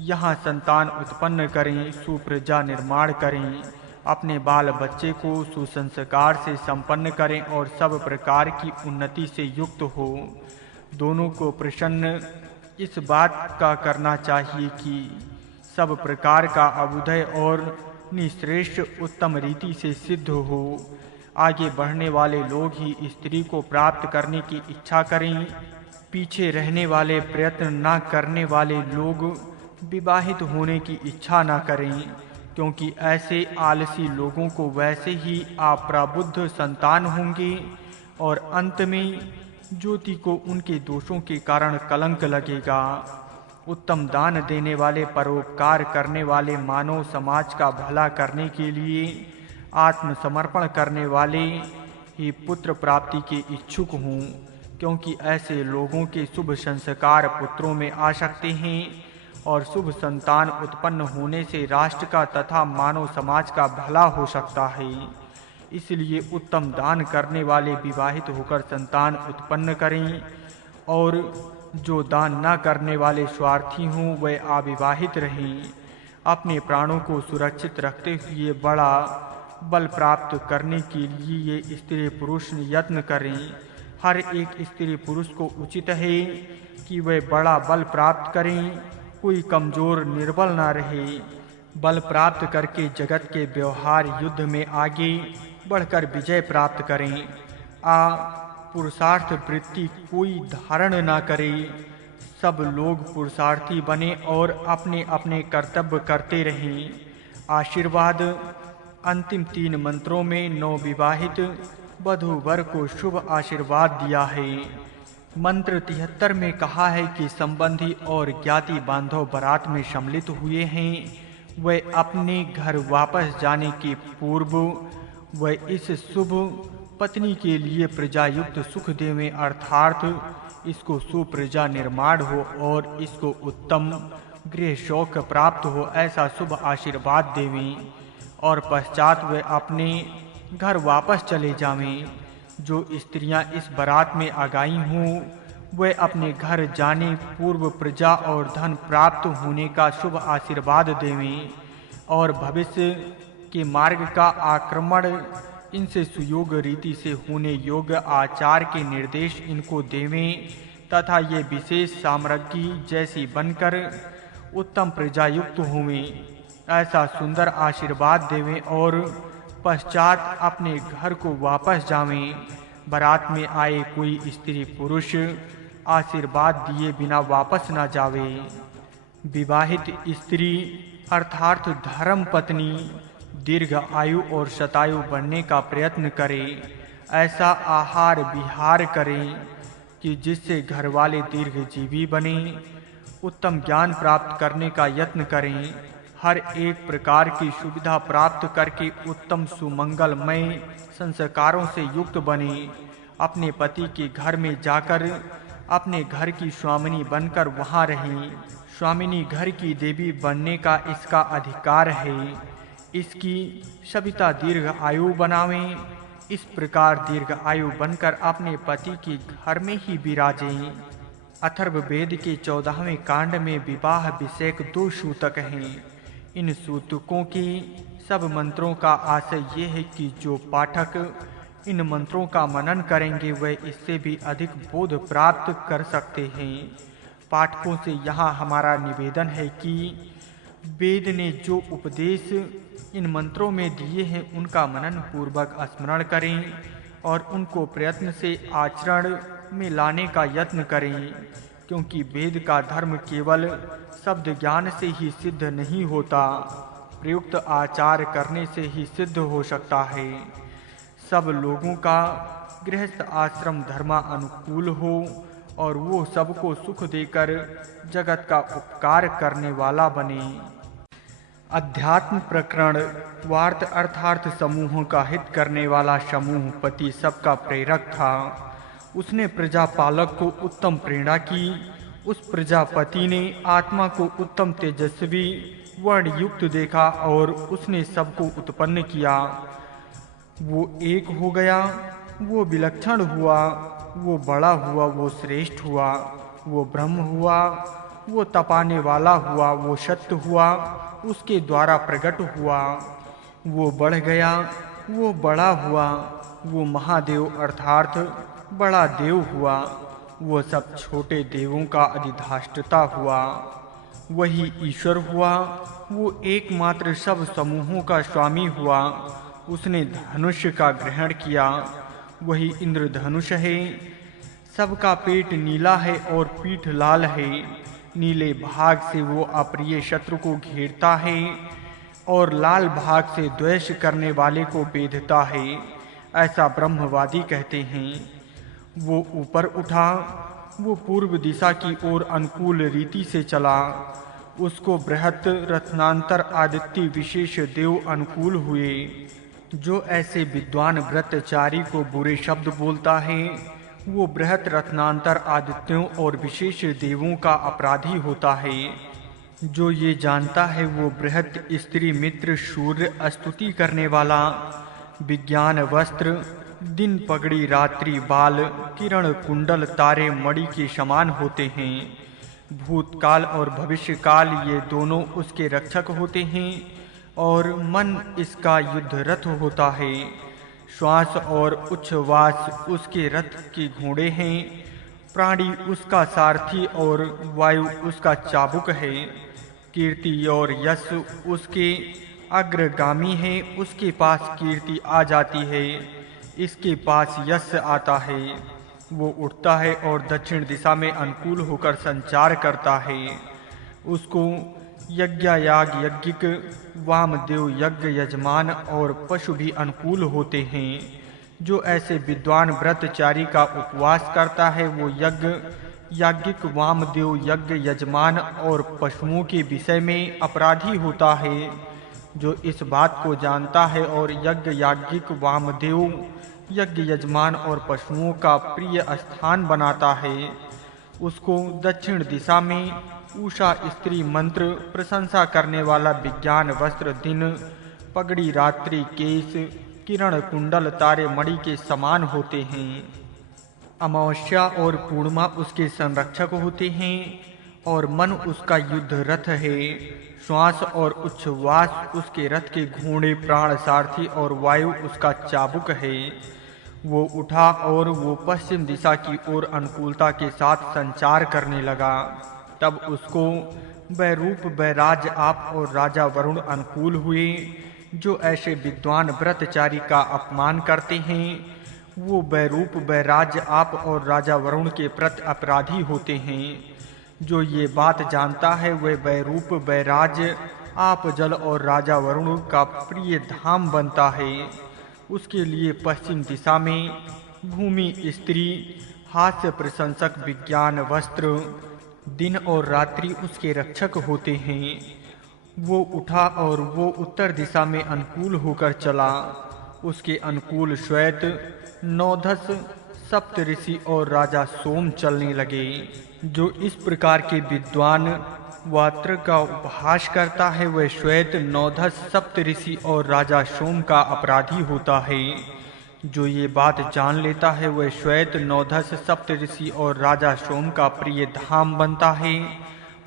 यहाँ संतान उत्पन्न करें, सुप्रजा निर्माण करें, अपने बाल बच्चे को सुसंस्कार से संपन्न करें और सब प्रकार की उन्नति से युक्त हो। दोनों को प्रसन्न इस बात का करना चाहिए कि सब प्रकार का अभ्युदय और निश्रेष्ठ उत्तम रीति से सिद्ध हो। आगे बढ़ने वाले लोग ही स्त्री को प्राप्त करने की इच्छा करें। पीछे रहने वाले, प्रयत्न न करने वाले लोग विवाहित होने की इच्छा न करें, क्योंकि ऐसे आलसी लोगों को वैसे ही अप्रबुद्ध संतान होंगे और अंत में ज्योति को उनके दोषों के कारण कलंक लगेगा। उत्तम दान देने वाले, परोपकार करने वाले, मानव समाज का भला करने के लिए आत्मसमर्पण करने वाले ही पुत्र प्राप्ति के इच्छुक हों, क्योंकि ऐसे लोगों के शुभ संस्कार पुत्रों में आ सकते हैं और शुभ संतान उत्पन्न होने से राष्ट्र का तथा मानव समाज का भला हो सकता है। इसलिए उत्तम दान करने वाले विवाहित होकर संतान उत्पन्न करें, और जो दान न करने वाले स्वार्थी हों वे अविवाहित रहें। अपने प्राणों को सुरक्षित रखते हुए बड़ा बल प्राप्त करने के लिए ये स्त्री पुरुष यत्न करें। हर एक स्त्री पुरुष को उचित है कि वे बड़ा बल प्राप्त करें, कोई कमजोर निर्बल न रहे। बल प्राप्त करके जगत के व्यवहार युद्ध में आगे बढ़कर विजय प्राप्त करें। पुरुषार्थ वृत्ति कोई धारण न करे। सब लोग पुरुषार्थी बने और अपने अपने कर्तव्य करते रहें। आशीर्वाद। अंतिम 3 मंत्रों में नवविवाहित वधू वर को शुभ आशीर्वाद दिया है। मंत्र 73 में कहा है कि संबंधी और ज्ञाति बांधव बारात में सम्मिलित हुए हैं, वे अपने घर वापस जाने के पूर्व वे इस शुभ पत्नी के लिए प्रजायुक्त सुख देवें, अर्थात इसको सुप्रजा निर्माण हो और इसको उत्तम गृह शौक प्राप्त हो, ऐसा शुभ आशीर्वाद देवें और पश्चात वे अपने घर वापस चले जावें। जो स्त्रियां इस बारात में आगाई हों वे अपने घर जाने पूर्व प्रजा और धन प्राप्त होने का शुभ आशीर्वाद देवें और भविष्य के मार्ग का आक्रमण इनसे सुयोग रीति से होने योग्य आचार के निर्देश इनको देवें तथा ये विशेष साम्राज्ञी जैसी बनकर उत्तम प्रजायुक्त होवें, ऐसा सुंदर आशीर्वाद देवें और पश्चात अपने घर को वापस जावें। बारात में आए कोई स्त्री पुरुष आशीर्वाद दिए बिना वापस न जावे। विवाहित स्त्री अर्थात धर्म पत्नी दीर्घ आयु और शतायु बनने का प्रयत्न करे। ऐसा आहार विहार करें कि जिससे घर वाले दीर्घजीवी बने। उत्तम ज्ञान प्राप्त करने का यत्न करें। हर एक प्रकार की सुविधा प्राप्त करके उत्तम सुमंगलमय संस्कारों से युक्त बने। अपने पति के घर में जाकर अपने घर की स्वामिनी बनकर वहां रहें। स्वामिनी घर की देवी बनने का इसका अधिकार है। इसकी सविता दीर्घ आयु बनावें। इस प्रकार दीर्घ आयु बनकर अपने पति के घर में ही विराजें। अथर्ववेद के 14वें कांड में विवाह विषयक 2 सूतक हैं। इन सूतकों के सब मंत्रों का आशय ये है कि जो पाठक इन मंत्रों का मनन करेंगे वे इससे भी अधिक बोध प्राप्त कर सकते हैं। पाठकों से यहाँ हमारा निवेदन है कि वेद ने जो उपदेश इन मंत्रों में दिए हैं उनका मनन पूर्वक स्मरण करें और उनको प्रयत्न से आचरण में लाने का यत्न करें, क्योंकि वेद का धर्म केवल शब्द ज्ञान से ही सिद्ध नहीं होता, प्रयुक्त आचार करने से ही सिद्ध हो सकता है। सब लोगों का गृहस्थ आश्रम धर्मानुकूल हो और वो सबको सुख देकर जगत का उपकार करने वाला बने। अध्यात्म प्रकरण। वार्त अर्थात समूहों का हित करने वाला समूह पति सबका प्रेरक था। उसने प्रजापालक को उत्तम प्रेरणा की उस प्रजापति ने आत्मा को उत्तम तेजस्वी वर्ण युक्त देखा और उसने सबको उत्पन्न किया। वो एक हो गया, वो विलक्षण हुआ, वो बड़ा हुआ, वो श्रेष्ठ हुआ, वो ब्रह्म हुआ, वो तपाने वाला हुआ, वो सत्य हुआ, उसके द्वारा प्रकट हुआ। वो बढ़ गया, वो बड़ा हुआ, वो महादेव अर्थात बड़ा देव हुआ। वो सब छोटे देवों का अधिष्ठाता हुआ। वही ईश्वर हुआ। वो एकमात्र सब समूहों का स्वामी हुआ। उसने धनुष का ग्रहण किया। वही इंद्रधनुष है। सबका पेट नीला है और पीठ लाल है। नीले भाग से वो अप्रिय शत्रु को घेरता है और लाल भाग से द्वेष करने वाले को बेधता है, ऐसा ब्रह्मवादी कहते हैं। वो ऊपर उठा, वो पूर्व दिशा की ओर अनुकूल रीति से चला। उसको बृहत रत्नांतर आदित्य विशेष देव अनुकूल हुए। जो ऐसे विद्वान व्रतचारी को बुरे शब्द बोलता है, वो बृहत रत्नांतर आदित्यों और विशेष देवों का अपराधी होता है। जो ये जानता है, वो बृहत स्त्री मित्र सूर्य स्तुति करने वाला, विज्ञान वस्त्र दिन पगड़ी रात्रि बाल किरण कुंडल तारे मणि के समान होते हैं। भूतकाल और भविष्यकाल ये दोनों उसके रक्षक होते हैं और मन इसका युद्ध रथ होता है। श्वास और उच्छ्वास उसके रथ के घोड़े हैं। प्राणी उसका सारथी और वायु उसका चाबुक है। कीर्ति और यश उसके अग्रगामी है। उसके पास कीर्ति आ जाती है, इसके पास यश आता है। वो उठता है और दक्षिण दिशा में अनुकूल होकर संचार करता है। उसको यज्ञ याग यज्ञिक वामदेव यज्ञ यजमान और पशु भी अनुकूल होते हैं। जो ऐसे विद्वान व्रतचारी का उपवास करता है, वो यज्ञ याज्ञिक वामदेव यज्ञ यजमान और पशुओं के विषय में अपराधी होता है। जो इस बात को जानता है और यज्ञ याज्ञिक वामदेव यज्ञ यजमान और पशुओं का प्रिय स्थान बनाता है, उसको दक्षिण दिशा में उषा स्त्री मंत्र प्रशंसा करने वाला विज्ञान वस्त्र दिन पगड़ी रात्रि केश किरण कुंडल तारे मणि के समान होते हैं। अमावस्या और पूर्णिमा उसके संरक्षक होते हैं और मन उसका युद्ध रथ है। श्वास और उच्छ्वास उसके रथ के घोड़े प्राण सारथी और वायु उसका चाबुक है। वो उठा और वो पश्चिम दिशा की ओर अनुकूलता के साथ संचार करने लगा। तब उसको वैरूप वैराज आप और राजा वरुण अनुकूल हुए। जो ऐसे विद्वान व्रतचारी का अपमान करते हैं, वो वैरूप वैराज आप और राजा वरुण के प्रति अपराधी होते हैं। जो ये बात जानता है, वह वैरूप वैराज आप जल और राजा वरुण का प्रिय धाम बनता है। उसके लिए पश्चिम दिशा में भूमि स्त्री हास्य प्रशंसक विज्ञान वस्त्र दिन और रात्रि उसके रक्षक होते हैं। वो उठा और वो उत्तर दिशा में अनुकूल होकर चला। उसके अनुकूल श्वेत नौधस सप्तऋषि और राजा सोम चलने लगे। जो इस प्रकार के विद्वान वात्र का उपहास करता है, वह श्वेत नौधस सप्तऋषि और राजा सोम का अपराधी होता है। जो ये बात जान लेता है, वह श्वेत नौधस सप्तऋषि और राजा सोम का प्रिय धाम बनता है।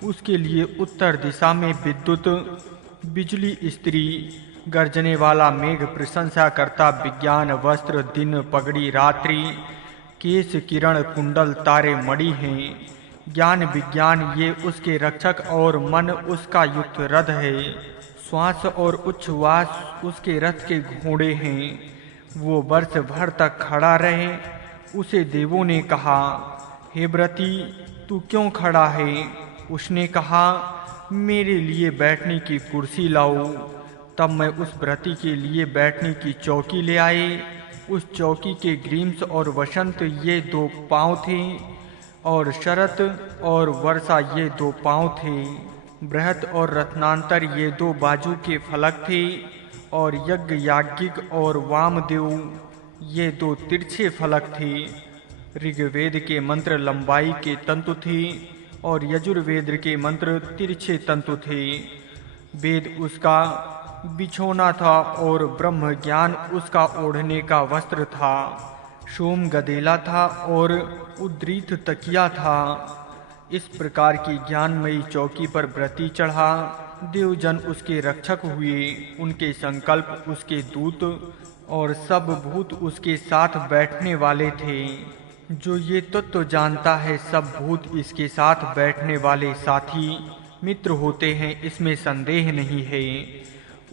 उसके लिए उत्तर दिशा में विद्युत बिजली स्त्री गर्जने वाला मेघ प्रशंसा करता विज्ञान वस्त्र दिन पगड़ी रात्रि केश किरण कुंडल तारे मणि हैं। ज्ञान विज्ञान ये उसके रक्षक और मन उसका युक्त रथ है। श्वास और उच्छ्वास उसके रथ के घोड़े हैं। वो वर्ष भर तक खड़ा रहे। उसे देवों ने कहा, हे व्रती, तू क्यों खड़ा है? उसने कहा, मेरे लिए बैठने की कुर्सी लाओ। तब मैं उस व्रती के लिए बैठने की चौकी ले आए। उस चौकी के ग्रीष्म और वसंत ये दो पांव थे और शरत और वर्षा ये दो पांव थे। बृहत और रत्नांतर ये दो बाजू के फलक थे और यज्ञ याज्ञिक और वामदेव ये दो तिरछे फलक थे। ऋग्वेद के मंत्र लंबाई के तंतु थे और यजुर्वेद के मंत्र तिरछे तंतु थे। वेद उसका बिछौना था और ब्रह्म ज्ञान उसका ओढ़ने का वस्त्र था। सोम गदेला था और उद्रीत तकिया था। इस प्रकार की ज्ञानमयी चौकी पर व्रती चढ़ा। देवजन उसके रक्षक हुए, उनके संकल्प उसके दूत और सब भूत उसके साथ बैठने वाले थे। जो ये तत्व जानता है, सब भूत इसके साथ बैठने वाले साथी मित्र होते हैं, इसमें संदेह नहीं है।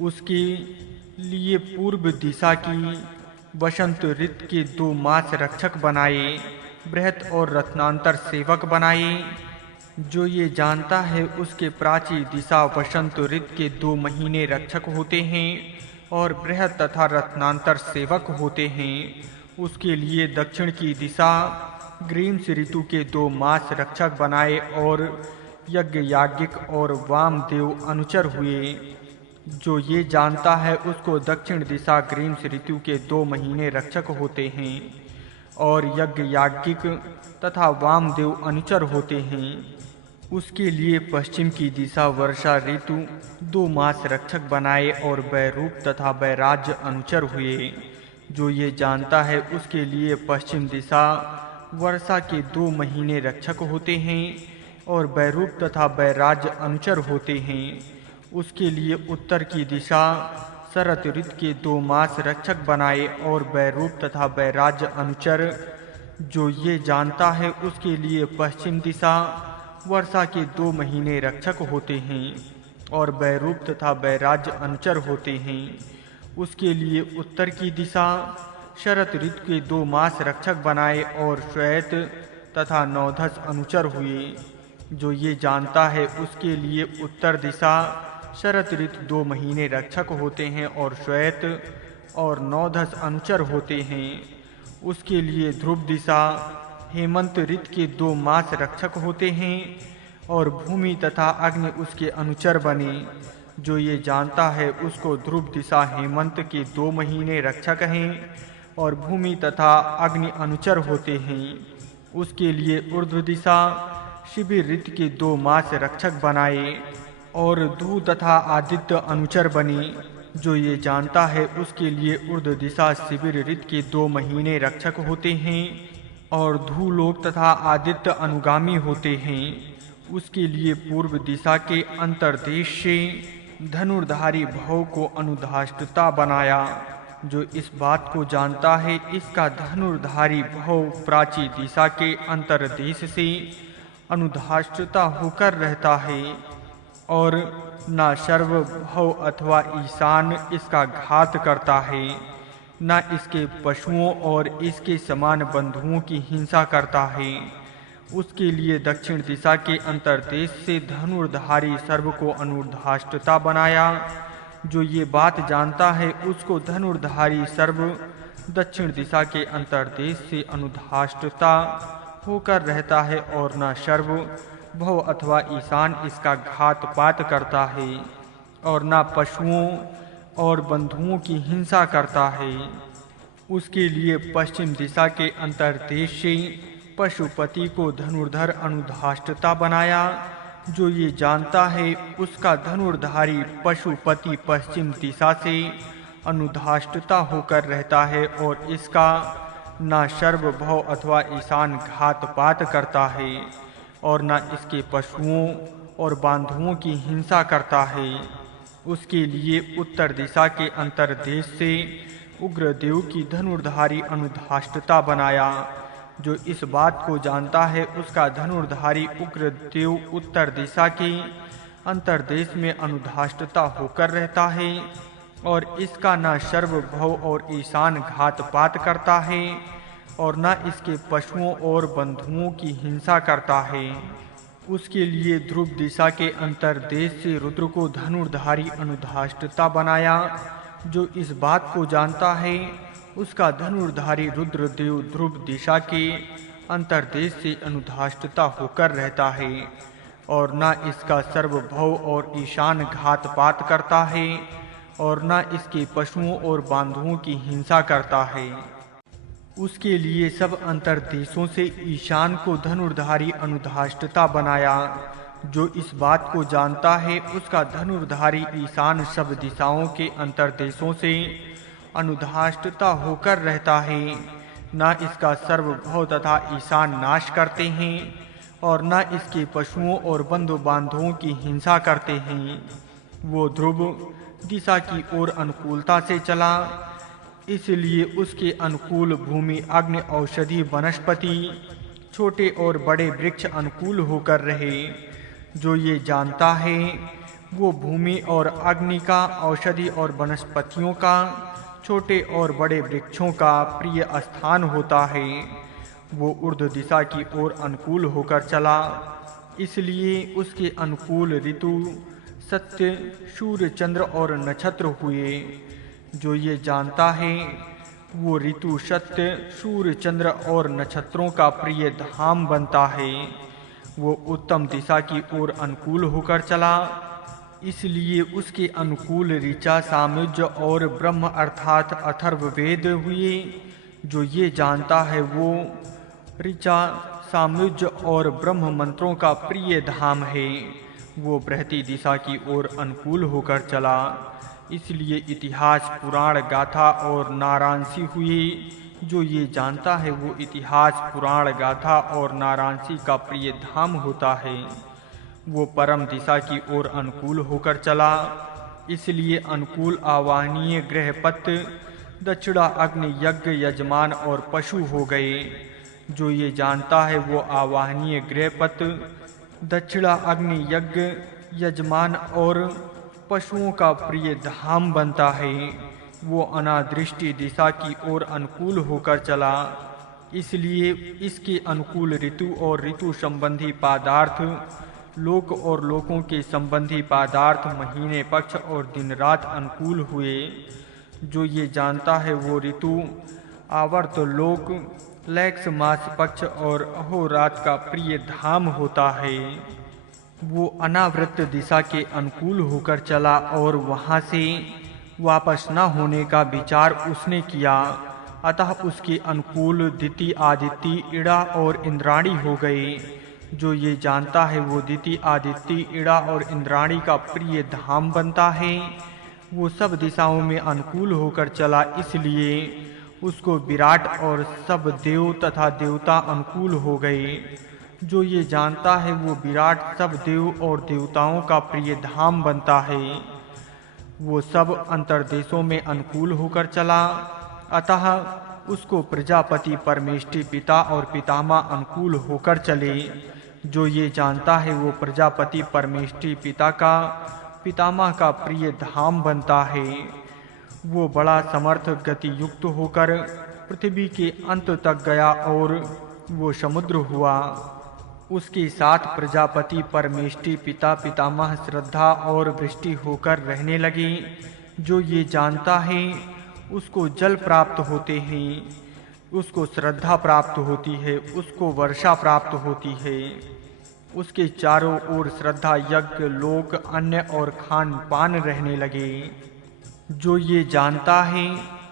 उसके लिए पूर्व दिशा की वसंत ऋतु के 2 मास रक्षक बनाए, बृहत और रत्नांतर सेवक बनाए। जो ये जानता है, उसके प्राची दिशा वसंत ऋतु के 2 महीने रक्षक होते हैं और बृहत तथा रत्नांतर सेवक होते हैं। उसके लिए दक्षिण की दिशा ग्रीष्म ऋतु के 2 मास रक्षक बनाए और यज्ञ याज्ञिक और वामदेव अनुचर हुए। जो ये जानता है, उसको दक्षिण दिशा ग्रीष्म ऋतु के 2 महीने रक्षक होते हैं और यज्ञ याज्ञिक तथा वामदेव अनुचर होते हैं। उसके लिए पश्चिम की दिशा वर्षा ऋतु 2 मास रक्षक बनाए और वैरूप तथा वैराज्य अनुचर हुए। जो ये जानता है, उसके लिए पश्चिम दिशा वर्षा के 2 महीने रक्षक होते हैं और वैरूप तथा वैराज्य अनुचर होते हैं। उसके लिए उत्तर की दिशा शरत ऋतु के 2 मास रक्षक बनाए और वैरूप तथा वैराज्य अनुचर। जो ये जानता है, उसके लिए पश्चिम दिशा वर्षा के 2 महीने रक्षक होते हैं और वैरूप तथा वैराज्य अनुचर होते हैं। उसके लिए उत्तर की दिशा शरत ऋतु के 2 मास रक्षक बनाए और श्वेत तथा नौधस अनुचर हुए। जो ये जानता है, उसके लिए उत्तर दिशा शरत ऋतु 2 महीने रक्षक होते हैं और श्वेत और नौधस अनुचर होते हैं। उसके लिए ध्रुव दिशा हेमंत ऋतु के 2 मास रक्षक होते हैं और भूमि तथा अग्नि उसके अनुचर बने। जो ये जानता है, उसको ध्रुव दिशा हेमंत के 2 महीने रक्षक हैं और भूमि तथा अग्नि अनुचर होते हैं। उसके लिए ऊर्ध्व दिशा शिविर ऋतु के 2 मास रक्षक बनाए और धू तथा आदित्य अनुचर बने। जो ये जानता है, उसके लिए ऊर्ध्व दिशा शिविर ऋतु के 2 महीने रक्षक होते हैं और धूलोक तथा आदित्य अनुगामी होते हैं। उसके लिए पूर्व दिशा के अंतर्देश से धनुर्धारी भव को अनुधाष्टता बनाया। जो इस बात को जानता है, इसका धनुर्धारी भव प्राची दिशा के अंतर्देश से अनुधाष्टता होकर रहता है और न सर्व भव अथवा ईशान इसका घात करता है, न इसके पशुओं और इसके समान बंधुओं की हिंसा करता है। उसके लिए दक्षिण दिशा के अंतर्देश से धनुर्धारी सर्व को अनुधाष्टता बनाया। जो ये बात जानता है, उसको धनुर्धारी सर्व दक्षिण दिशा के अंतर्देश से अनुधाष्टता होकर रहता है और न सर्व भव अथवा ईशान इसका घात पात करता है और न पशुओं और बंधुओं की हिंसा करता है। उसके लिए पश्चिम दिशा के अंतर्देश से पशुपति को धनुर्धर अनुधाष्टता बनाया। जो ये जानता है, उसका धनुर्धारी पशुपति पश्चिम दिशा से अनुधाष्टता होकर रहता है और इसका न सर्वभव अथवा ईशान घात पात करता है और न इसके पशुओं और बांधुओं की हिंसा करता है। उसके लिए उत्तर दिशा के अंतर्देश से उग्रदेव की धनुर्धारी अनुधाष्टता बनाया। जो इस बात को जानता है, उसका धनुर्धारी उग्रदेव उत्तर दिशा के अंतर्देश में अनुधाष्टता होकर रहता है और इसका न सर्वभव और ईशान घात पात करता है और न इसके पशुओं और बंधुओं की हिंसा करता है। उसके लिए ध्रुव दिशा के अंतर्देश से रुद्र को धनुर्धारी अनुधाष्टता बनाया। जो इस बात को जानता है, उसका धनुर्धारी रुद्रदेव ध्रुव दिशा के अंतर्देश से अनुधाष्टता होकर रहता है और न इसका सर्वभव और ईशान घात पात करता है और न इसके पशुओं और बांधुओं की हिंसा करता है। उसके लिए सब अंतर्देशों से ईशान को धनुर्धारी अनुधाष्टता बनाया। जो इस बात को जानता है उसका धनुर्धारी ईशान सब दिशाओं के अंतर्देशों से अनुधाष्टता होकर रहता है। न इसका सर्वभव तथा ईशान नाश करते हैं और न इसके पशुओं और बंधु बांधवों की हिंसा करते हैं। वो ध्रुव दिशा की ओर अनुकूलता से चला, इसलिए उसके अनुकूल भूमि, अग्नि, औषधि, वनस्पति, छोटे और बड़े वृक्ष अनुकूल होकर रहे। जो ये जानता है वो भूमि और अग्नि का, औषधि और वनस्पतियों का, छोटे और बड़े वृक्षों का प्रिय स्थान होता है। वो ऊर्ध्व दिशा की ओर अनुकूल होकर चला, इसलिए उसके अनुकूल ऋतु सत्य, सूर्य, चंद्र और नक्षत्र हुए। जो ये जानता है वो ऋतु सत्य, सूर्य, चंद्र और नक्षत्रों का प्रिय धाम बनता है। वो उत्तम दिशा की ओर अनुकूल होकर चला, इसलिए उसके अनुकूल ऋचा, सामयुज्य और ब्रह्म अर्थात अथर्ववेद हुए। जो ये जानता है वो ऋचा, सामयुज्य और ब्रह्म मंत्रों का प्रिय धाम है। वो बृहति दिशा की ओर अनुकूल होकर चला, इसलिए इतिहास, पुराण, गाथा और नारांसी हुए। जो ये जानता है वो इतिहास, पुराण, गाथा और नारांसी का प्रिय धाम होता है। वो परम दिशा की ओर अनुकूल होकर चला, इसलिए अनुकूल आवाहनीय गृहपत, दक्षिणा, अग्नि, यज्ञ, यजमान और पशु हो गए। जो ये जानता है वो आवाहनीय गृहपत, दक्षिणा, अग्नि, यज्ञ, यजमान और पशुओं का प्रिय धाम बनता है। वो अनादृष्टि दिशा की ओर अनुकूल होकर चला, इसलिए इसके अनुकूल ऋतु और ऋतु संबंधी पदार्थ, लोक और लोकों के संबंधी पदार्थ, महीने, पक्ष और दिन रात अनुकूल हुए। जो ये जानता है वो ऋतु, आवर्त, लोक, लैक्स, मास, पक्ष और अहोरात का प्रिय धाम होता है। वो अनावृत दिशा के अनुकूल होकर चला और वहां से वापस न होने का विचार उसने किया। अतः उसके अनुकूल दिति, आदित्य, इड़ा और इंद्राणी हो गए। जो ये जानता है वो दिति, आदित्य, इड़ा और इंद्राणी का प्रिय धाम बनता है। वो सब दिशाओं में अनुकूल होकर चला, इसलिए उसको विराट और सब देव तथा देवता अनुकूल हो गए। जो ये जानता है वो विराट सब देव और देवताओं का प्रिय धाम बनता है। वो सब अंतर्देशों में अनुकूल होकर चला, अतः उसको प्रजापति, परमेष्टि, पिता और पितामह अनुकूल होकर चले। जो ये जानता है वो प्रजापति, परमेष्टि, पिता का, पितामह का प्रिय धाम बनता है। वो बड़ा समर्थ गति युक्त होकर पृथ्वी के अंत तक गया और वो समुद्र हुआ। उसके साथ प्रजापति, परमेष्टि, पिता, पितामह, श्रद्धा और वृष्टि होकर रहने लगे। जो ये जानता है उसको जल प्राप्त होते हैं, उसको श्रद्धा प्राप्त होती है, उसको वर्षा प्राप्त होती है। उसके चारों ओर श्रद्धा, यज्ञ, लोक, अन्न और खान पान रहने लगे। जो ये जानता है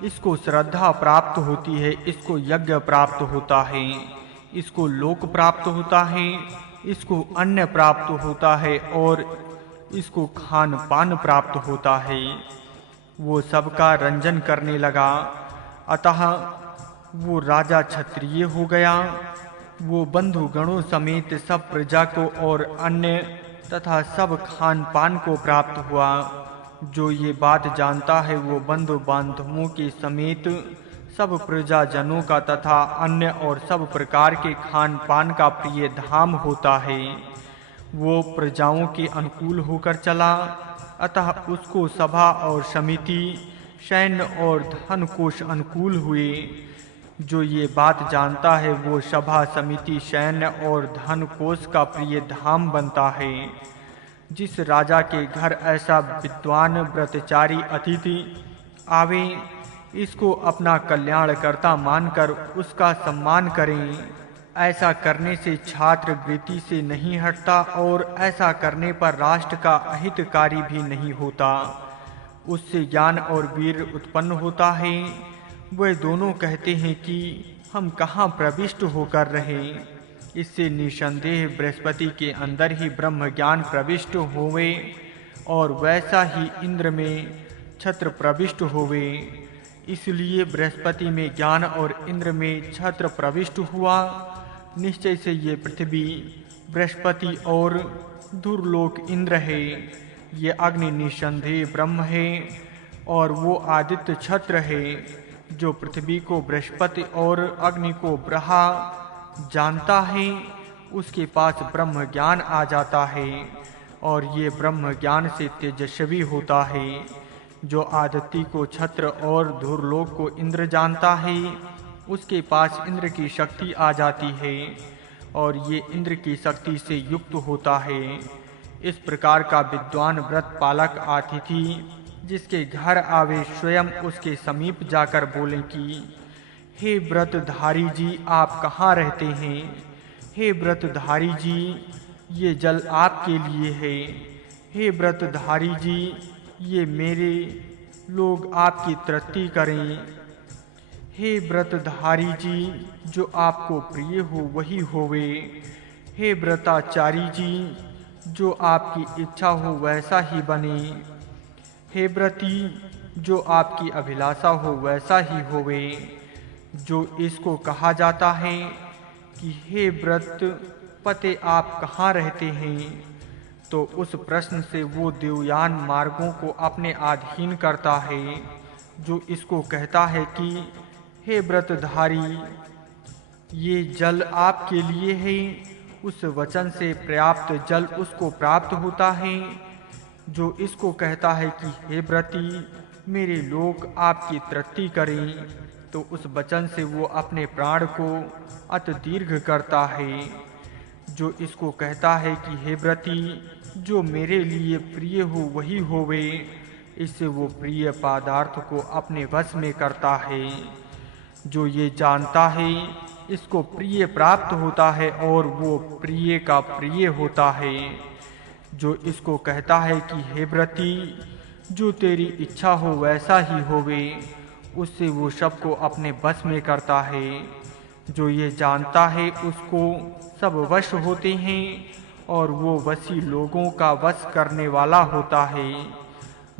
इसको श्रद्धा प्राप्त होती है, इसको यज्ञ प्राप्त होता है, इसको लोक प्राप्त होता है, इसको अन्न प्राप्त होता है और इसको खान पान प्राप्त होता है। वो सबका रंजन करने लगा, अतः वो राजा क्षत्रिय हो गया। वो बंधु गणों समेत सब प्रजा को और अन्न तथा सब खान पान को प्राप्त हुआ। जो ये बात जानता है वो बंधु बांधवों के समेत सब प्रजाजनों का तथा अन्य और सब प्रकार के खान पान का प्रिय धाम होता है। वो प्रजाओं के अनुकूल होकर चला, अतः उसको सभा और समिति, सैन्य और धन कोष अनुकूल हुए। जो ये बात जानता है वो सभा, समिति, सैन्य और धन कोष का प्रिय धाम बनता है। जिस राजा के घर ऐसा विद्वान व्रतचारी अतिथि आवे, इसको अपना कल्याणकर्ता मानकर उसका सम्मान करें। ऐसा करने से छात्र वृत्ति से नहीं हटता और ऐसा करने पर राष्ट्र का अहितकारी भी नहीं होता। उससे ज्ञान और वीर उत्पन्न होता है। वे दोनों कहते हैं कि हम कहाँ प्रविष्ट होकर रहे। इससे निसंदेह बृहस्पति के अंदर ही ब्रह्म ज्ञान प्रविष्ट होवे और वैसा ही इंद्र में छत्र प्रविष्ट होवे। इसलिए बृहस्पति में ज्ञान और इंद्र में छत्र प्रविष्ट हुआ। निश्चय से ये पृथ्वी बृहस्पति और दुर्लोक इंद्र है। ये अग्नि निसंदेह ब्रह्म है और वो आदित्य छत्र है। जो पृथ्वी को बृहस्पति और अग्नि को ब्रहा जानता है उसके पास ब्रह्म ज्ञान आ जाता है और ये ब्रह्म ज्ञान से तेजस्वी होता है। जो आदित्य को छत्र और धूर्लोक को इंद्र जानता है उसके पास इंद्र की शक्ति आ जाती है और ये इंद्र की शक्ति से युक्त होता है। इस प्रकार का विद्वान व्रत पालक अतिथि जिसके घर आवे स्वयं उसके समीप जाकर बोले कि हे व्रतधारी जी, आप कहाँ रहते हैं? हे व्रतधारी जी, ये जल आपके लिए है। हे व्रतधारी जी, ये मेरे लोग आपकी तृप्ति करें। हे व्रतधारी जी, जो आपको प्रिय हो वही होवे। हे व्रताचारी जी, जो आपकी इच्छा हो वैसा ही बने। हे व्रती, जो आपकी अभिलाषा हो वैसा ही होवे। जो इसको कहा जाता है कि हे व्रत पते, आप कहाँ रहते हैं, तो उस प्रश्न से वो देवयान मार्गों को अपने अधीन करता है। जो इसको कहता है कि हे व्रतधारी, ये जल आपके लिए है, उस वचन से पर्याप्त जल उसको प्राप्त होता है। जो इसको कहता है कि हे व्रती, मेरे लोग आपकी तृप्ति करें, तो उस वचन से वो अपने प्राण को अति दीर्घ करता है। जो इसको कहता है कि हे व्रती, जो मेरे लिए प्रिय हो वही होवे, इससे वो प्रिय पदार्थ को अपने वश में करता है। जो ये जानता है इसको प्रिय प्राप्त होता है और वो प्रिय का प्रिय होता है। जो इसको कहता है कि हे व्रती, जो तेरी इच्छा हो वैसा ही होवे, उससे वो सबको अपने वश में करता है। जो ये जानता है उसको सब वश होते हैं और वो वशी लोगों का वश करने वाला होता है।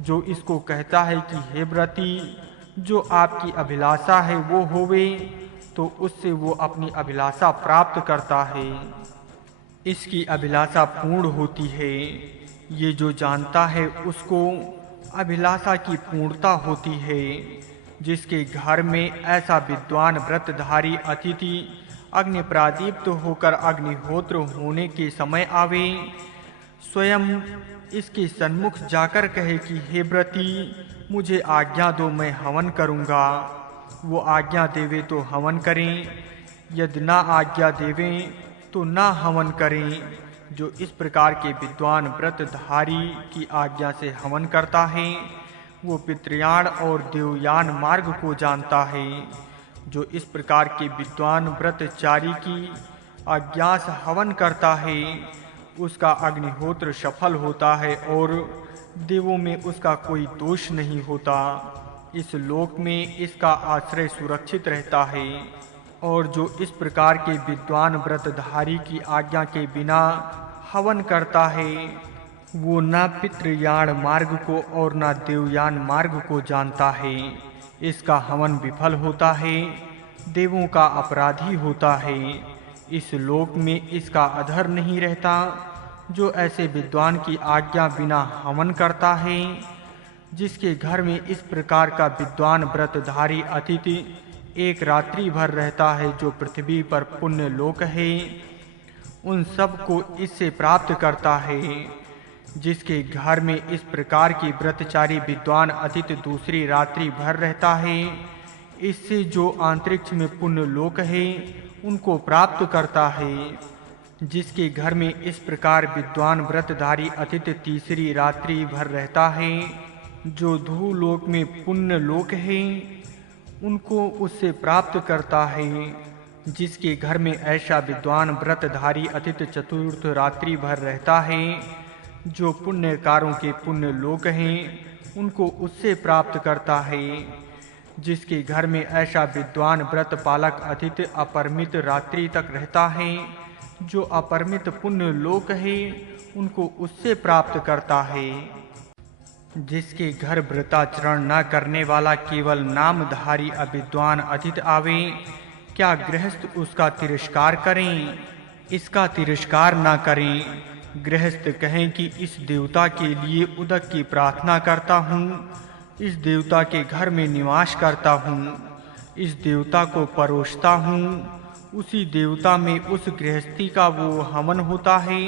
जो इसको कहता है कि हे व्रती, जो आपकी अभिलाषा है वो होवे, तो उससे वो अपनी अभिलाषा प्राप्त करता है। इसकी अभिलाषा पूर्ण होती है। ये जो जानता है उसको अभिलाषा की पूर्णता होती है। जिसके घर में ऐसा विद्वान व्रतधारी अतिथि अग्नि प्रादीप्त होकर अग्निहोत्र होने के समय आवे, स्वयं इसके सन्मुख जाकर कहे कि हे व्रती, मुझे आज्ञा दो, मैं हवन करूँगा। वो आज्ञा देवे तो हवन करें, यदि ना आज्ञा देवें तो ना हवन करें। जो इस प्रकार के विद्वान व्रतधारी की आज्ञा से हवन करता है वो पितृयान और देवयान मार्ग को जानता है। जो इस प्रकार के विद्वान व्रतचारी की आज्ञा से हवन करता है उसका अग्निहोत्र सफल होता है और देवों में उसका कोई दोष नहीं होता। इस लोक में इसका आश्रय सुरक्षित रहता है। और जो इस प्रकार के विद्वान व्रतधारी की आज्ञा के बिना हवन करता है वो न पितृयान मार्ग को और न देवयान मार्ग को जानता है। इसका हवन विफल होता है, देवों का अपराधी होता है। इस लोक में इसका अधर नहीं रहता। जो ऐसे विद्वान की आज्ञा बिना हवन करता है, जिसके घर में इस प्रकार का विद्वान व्रतधारी अतिथि एक रात्रि भर रहता है, जो पृथ्वी पर पुण्य लोक है, उन सब को इससे प्राप्त करता है। जिसके घर में इस प्रकार की व्रतचारी विद्वान अतिथि दूसरी रात्रि भर रहता है, इससे जो अंतरिक्ष में पुण्य लोक है उनको प्राप्त करता है। जिसके घर में इस प्रकार विद्वान व्रतधारी अतिथि तीसरी रात्रि भर रहता है, जो धूलोक में पुण्य लोक है, उनको उससे प्राप्त करता है। जिसके घर में ऐसा विद्वान व्रतधारी अतिथि चतुर्थ रात्रि भर रहता है, जो पुण्यकारों के पुण्य लोक हैं, उनको उससे प्राप्त करता है। जिसके घर में ऐसा विद्वान व्रत पालक अतिथि अपरिमित रात्रि तक रहता है, जो अपरिमित पुण्य लोक है उनको उससे प्राप्त करता है। जिसके घर व्रताचरण न करने वाला केवल नामधारी अविद्वान अतिथि आवे, क्या गृहस्थ उसका तिरस्कार करें? इसका तिरस्कार न करें। गृहस्थ कहें कि इस देवता के लिए उदक की प्रार्थना करता हूँ, इस देवता के घर में निवास करता हूँ, इस देवता को परोसता हूँ, उसी देवता में उस गृहस्थी का वो हवन होता है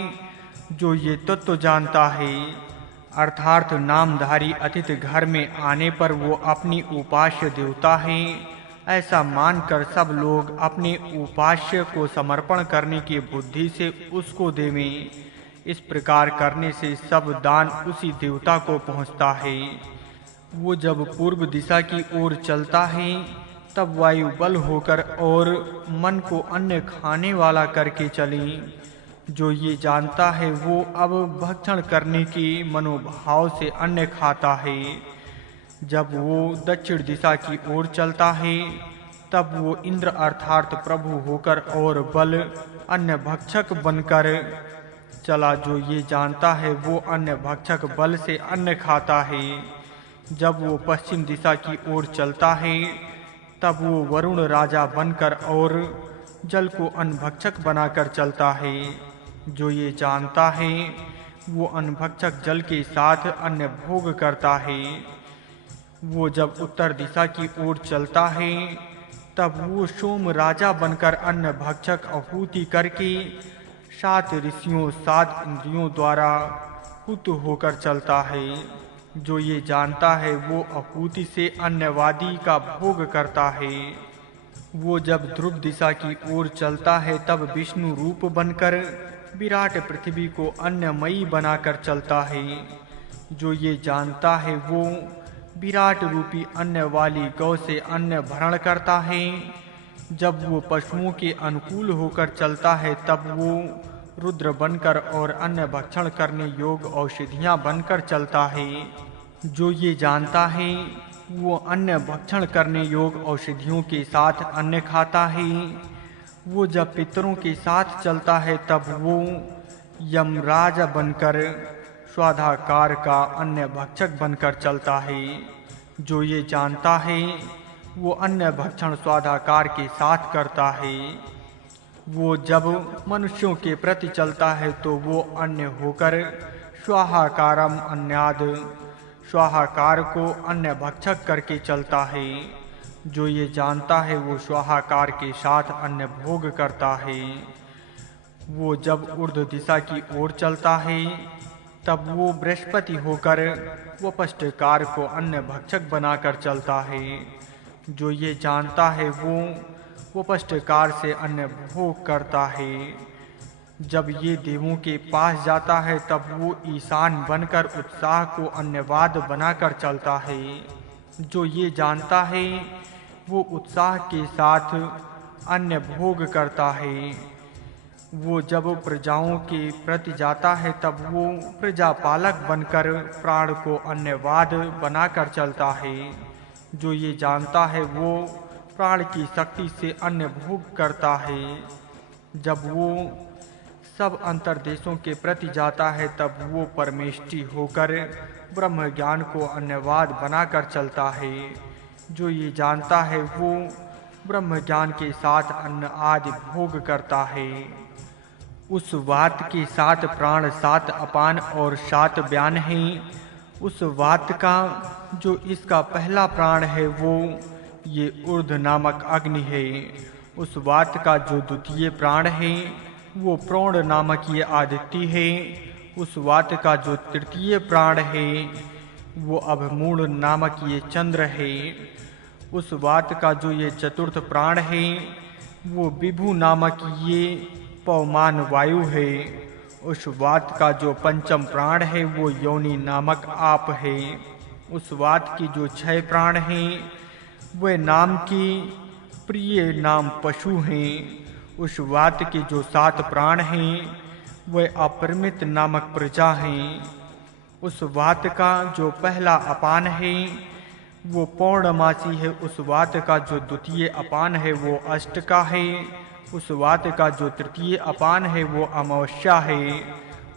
जो ये तत्व जानता है। अर्थात नामधारी अतिथि घर में आने पर वो अपनी उपास्य देवता है ऐसा मानकर सब लोग अपने उपास्य को समर्पण करने की बुद्धि से उसको देवें। इस प्रकार करने से सब दान उसी देवता को पहुँचता है। वो जब पूर्व दिशा की ओर चलता है तब वायु बल होकर और मन को अन्न खाने वाला करके चले। जो ये जानता है वो अब भक्षण करने के मनोभाव से अन्न खाता है। जब वो दक्षिण दिशा की ओर चलता है तब वो इंद्र अर्थात प्रभु होकर और बल अन्न भक्षक बनकर चला। जो ये जानता है वो अन्न भक्षक बल से अन्न खाता है। जब वो पश्चिम दिशा की ओर चलता है तब वो वरुण राजा बनकर और जल को अनभक्षक बनाकर चलता है। जो ये जानता है वो अनभक्षक जल के साथ अन्न भोग करता है। वो जब उत्तर दिशा की ओर चलता है तब वो सोम राजा बनकर अन्न भक्षक आहुति करके 7 ऋषियों 7 इंद्रियों द्वारा हुत होकर चलता है। जो ये जानता है वो आहुति से अन्नवादी का भोग करता है। वो जब ध्रुव दिशा की ओर चलता है तब विष्णु रूप बनकर विराट पृथ्वी को अन्नमयी बनाकर चलता है। जो ये जानता है वो विराट रूपी अन्न वाली गौ से अन्न भरण करता है। जब वो पशुओं के अनुकूल होकर चलता है तब वो रुद्र बनकर और अन्न भक्षण करने योग्य औषधियां बनकर चलता है। जो ये जानता है वो अन्न भक्षण करने योग्य औषधियों के साथ अन्न खाता है। वो जब पितरों के साथ चलता है तब वो यमराज बनकर स्वाधाकार का अन्न भक्षक बनकर चलता है। जो ये जानता है वो अन्न भक्षण स्वाधाकार के साथ करता है। वो जब मनुष्यों के प्रति चलता है तो वो अन्न होकर स्वाहाकारम अन्याद स्वाहाकार को अन्न भक्षक करके चलता है। जो ये जानता है वो स्वाहाकार के साथ अन्न भोग करता है। वो जब ऊर्ध्व दिशा की ओर चलता है तब वो बृहस्पति होकर वपष्टकार को अन्न भक्षक बनाकर चलता है। जो ये जानता है वो वपष्टकार से अन्न भोग करता है। जब ये देवों के पास जाता है तब वो ईशान बनकर उत्साह को अन्नवाद बनाकर चलता है। जो ये जानता है वो उत्साह के साथ अन्न भोग करता है। वो जब प्रजाओं के प्रति जाता है तब वो प्रजापालक बनकर प्राण को अन्नवाद बनाकर चलता है। जो ये जानता है वो प्राण की शक्ति से अन्न भोग करता है। जब वो सब अंतर्देशों के प्रति जाता है तब वो परमेष्टि होकर ब्रह्म ज्ञान को अन्नवाद बनाकर चलता है। जो ये जानता है वो ब्रह्म ज्ञान के साथ अन्न आदि भोग करता है। उस वात के 7 प्राण 7 अपान और 7 व्यान हैं। उस वात का जो इसका पहला प्राण है वो ये ऊर्ध्व नामक अग्नि है। उस वात का जो द्वितीय प्राण है वो प्रोण नामक ये आदित्य है। उस वात का जो तृतीय प्राण है वो अभमूढ़ नामक ये चंद्र है। उस वात का जो ये चतुर्थ प्राण है वो विभु नामक ये पवमान वायु है। उस वात का जो पंचम प्राण है वो योनि नामक आप है। उस वात की जो 6 प्राण हैं वे नाम की प्रिय नाम पशु हैं। उस वात के जो 7 प्राण हैं वे अपरिमित नामक प्रजा हैं। उस वात का जो पहला अपान है वो पौर्णमासी है। उस वात का जो द्वितीय अपान है वो अष्ट का है। उस वात का जो तृतीय अपान है वो अमावस्या है।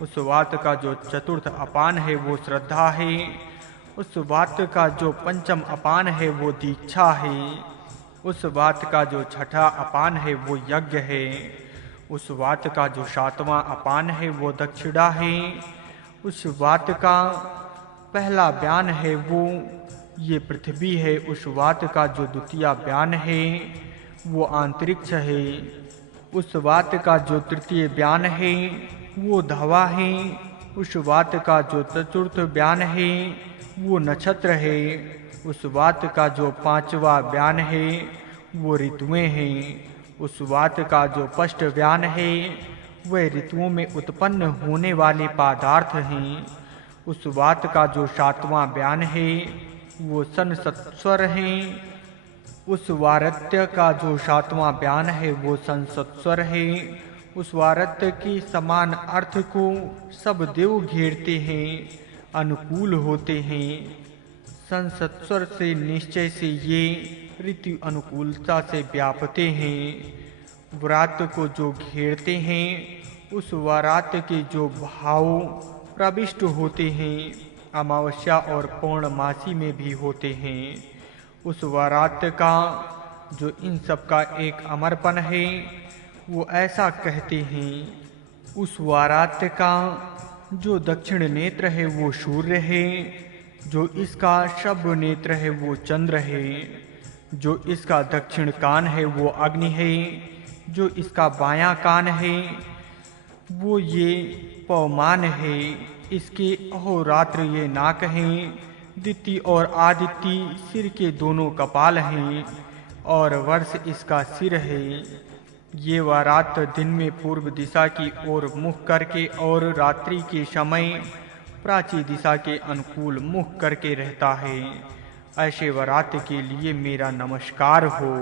उस वात का जो चतुर्थ अपान है वो श्रद्धा है। उस वात का जो पंचम अपान है वो दीक्षा है। उस वात का जो छठा अपान है वो यज्ञ है। उस वात का जो सातवां अपान है वो दक्षिणा है। उस वात का पहला व्यान है वो ये पृथ्वी है। उस वात का जो द्वितीय व्यान है वो अंतरिक्ष है। उस वात का जो तृतीय व्यान है वो धवा है। उस वात का जो चतुर्थ व्यान है वो नक्षत्र है। उस वात का जो पांचवा व्यान है वो ऋतुएं हैं। उस वात का जो षष्ठ व्यान है वह ऋतुओं में उत्पन्न होने वाले पदार्थ हैं। उस वात का जो सातवां व्यान है वो संसत्स्वर है। उस वारत्य का जो सातवां व्यान है वो संसत्स्वर है। उस वारत्य के समान अर्थ को सब देव घेरते हैं, अनुकूल होते हैं। संसत्स्वर से निश्चय से ये ऋतु अनुकूलता से व्यापते हैं। व्रात को जो घेरते हैं उस वारात के जो भाव प्रविष्ट होते हैं अमावस्या और पूर्णमासी में भी होते हैं। उस वारात का जो इन सब का एक अमरपन है वो ऐसा कहते हैं। उस वारात का जो दक्षिण नेत्र है वो सूर्य है। जो इसका शब नेत्र है वो चंद्र है। जो इसका दक्षिण कान है वो अग्नि है। जो इसका बायां कान है वो ये पवमान है। इसके अहोरात्र ये नाक हैं। दिति और आदिति सिर के दोनों कपाल हैं और वर्ष इसका सिर है। ये वारात दिन में पूर्व दिशा की ओर मुख करके और रात्रि के समय प्राची दिशा के अनुकूल मुख करके रहता है। ऐसे वारात के लिए मेरा नमस्कार हो।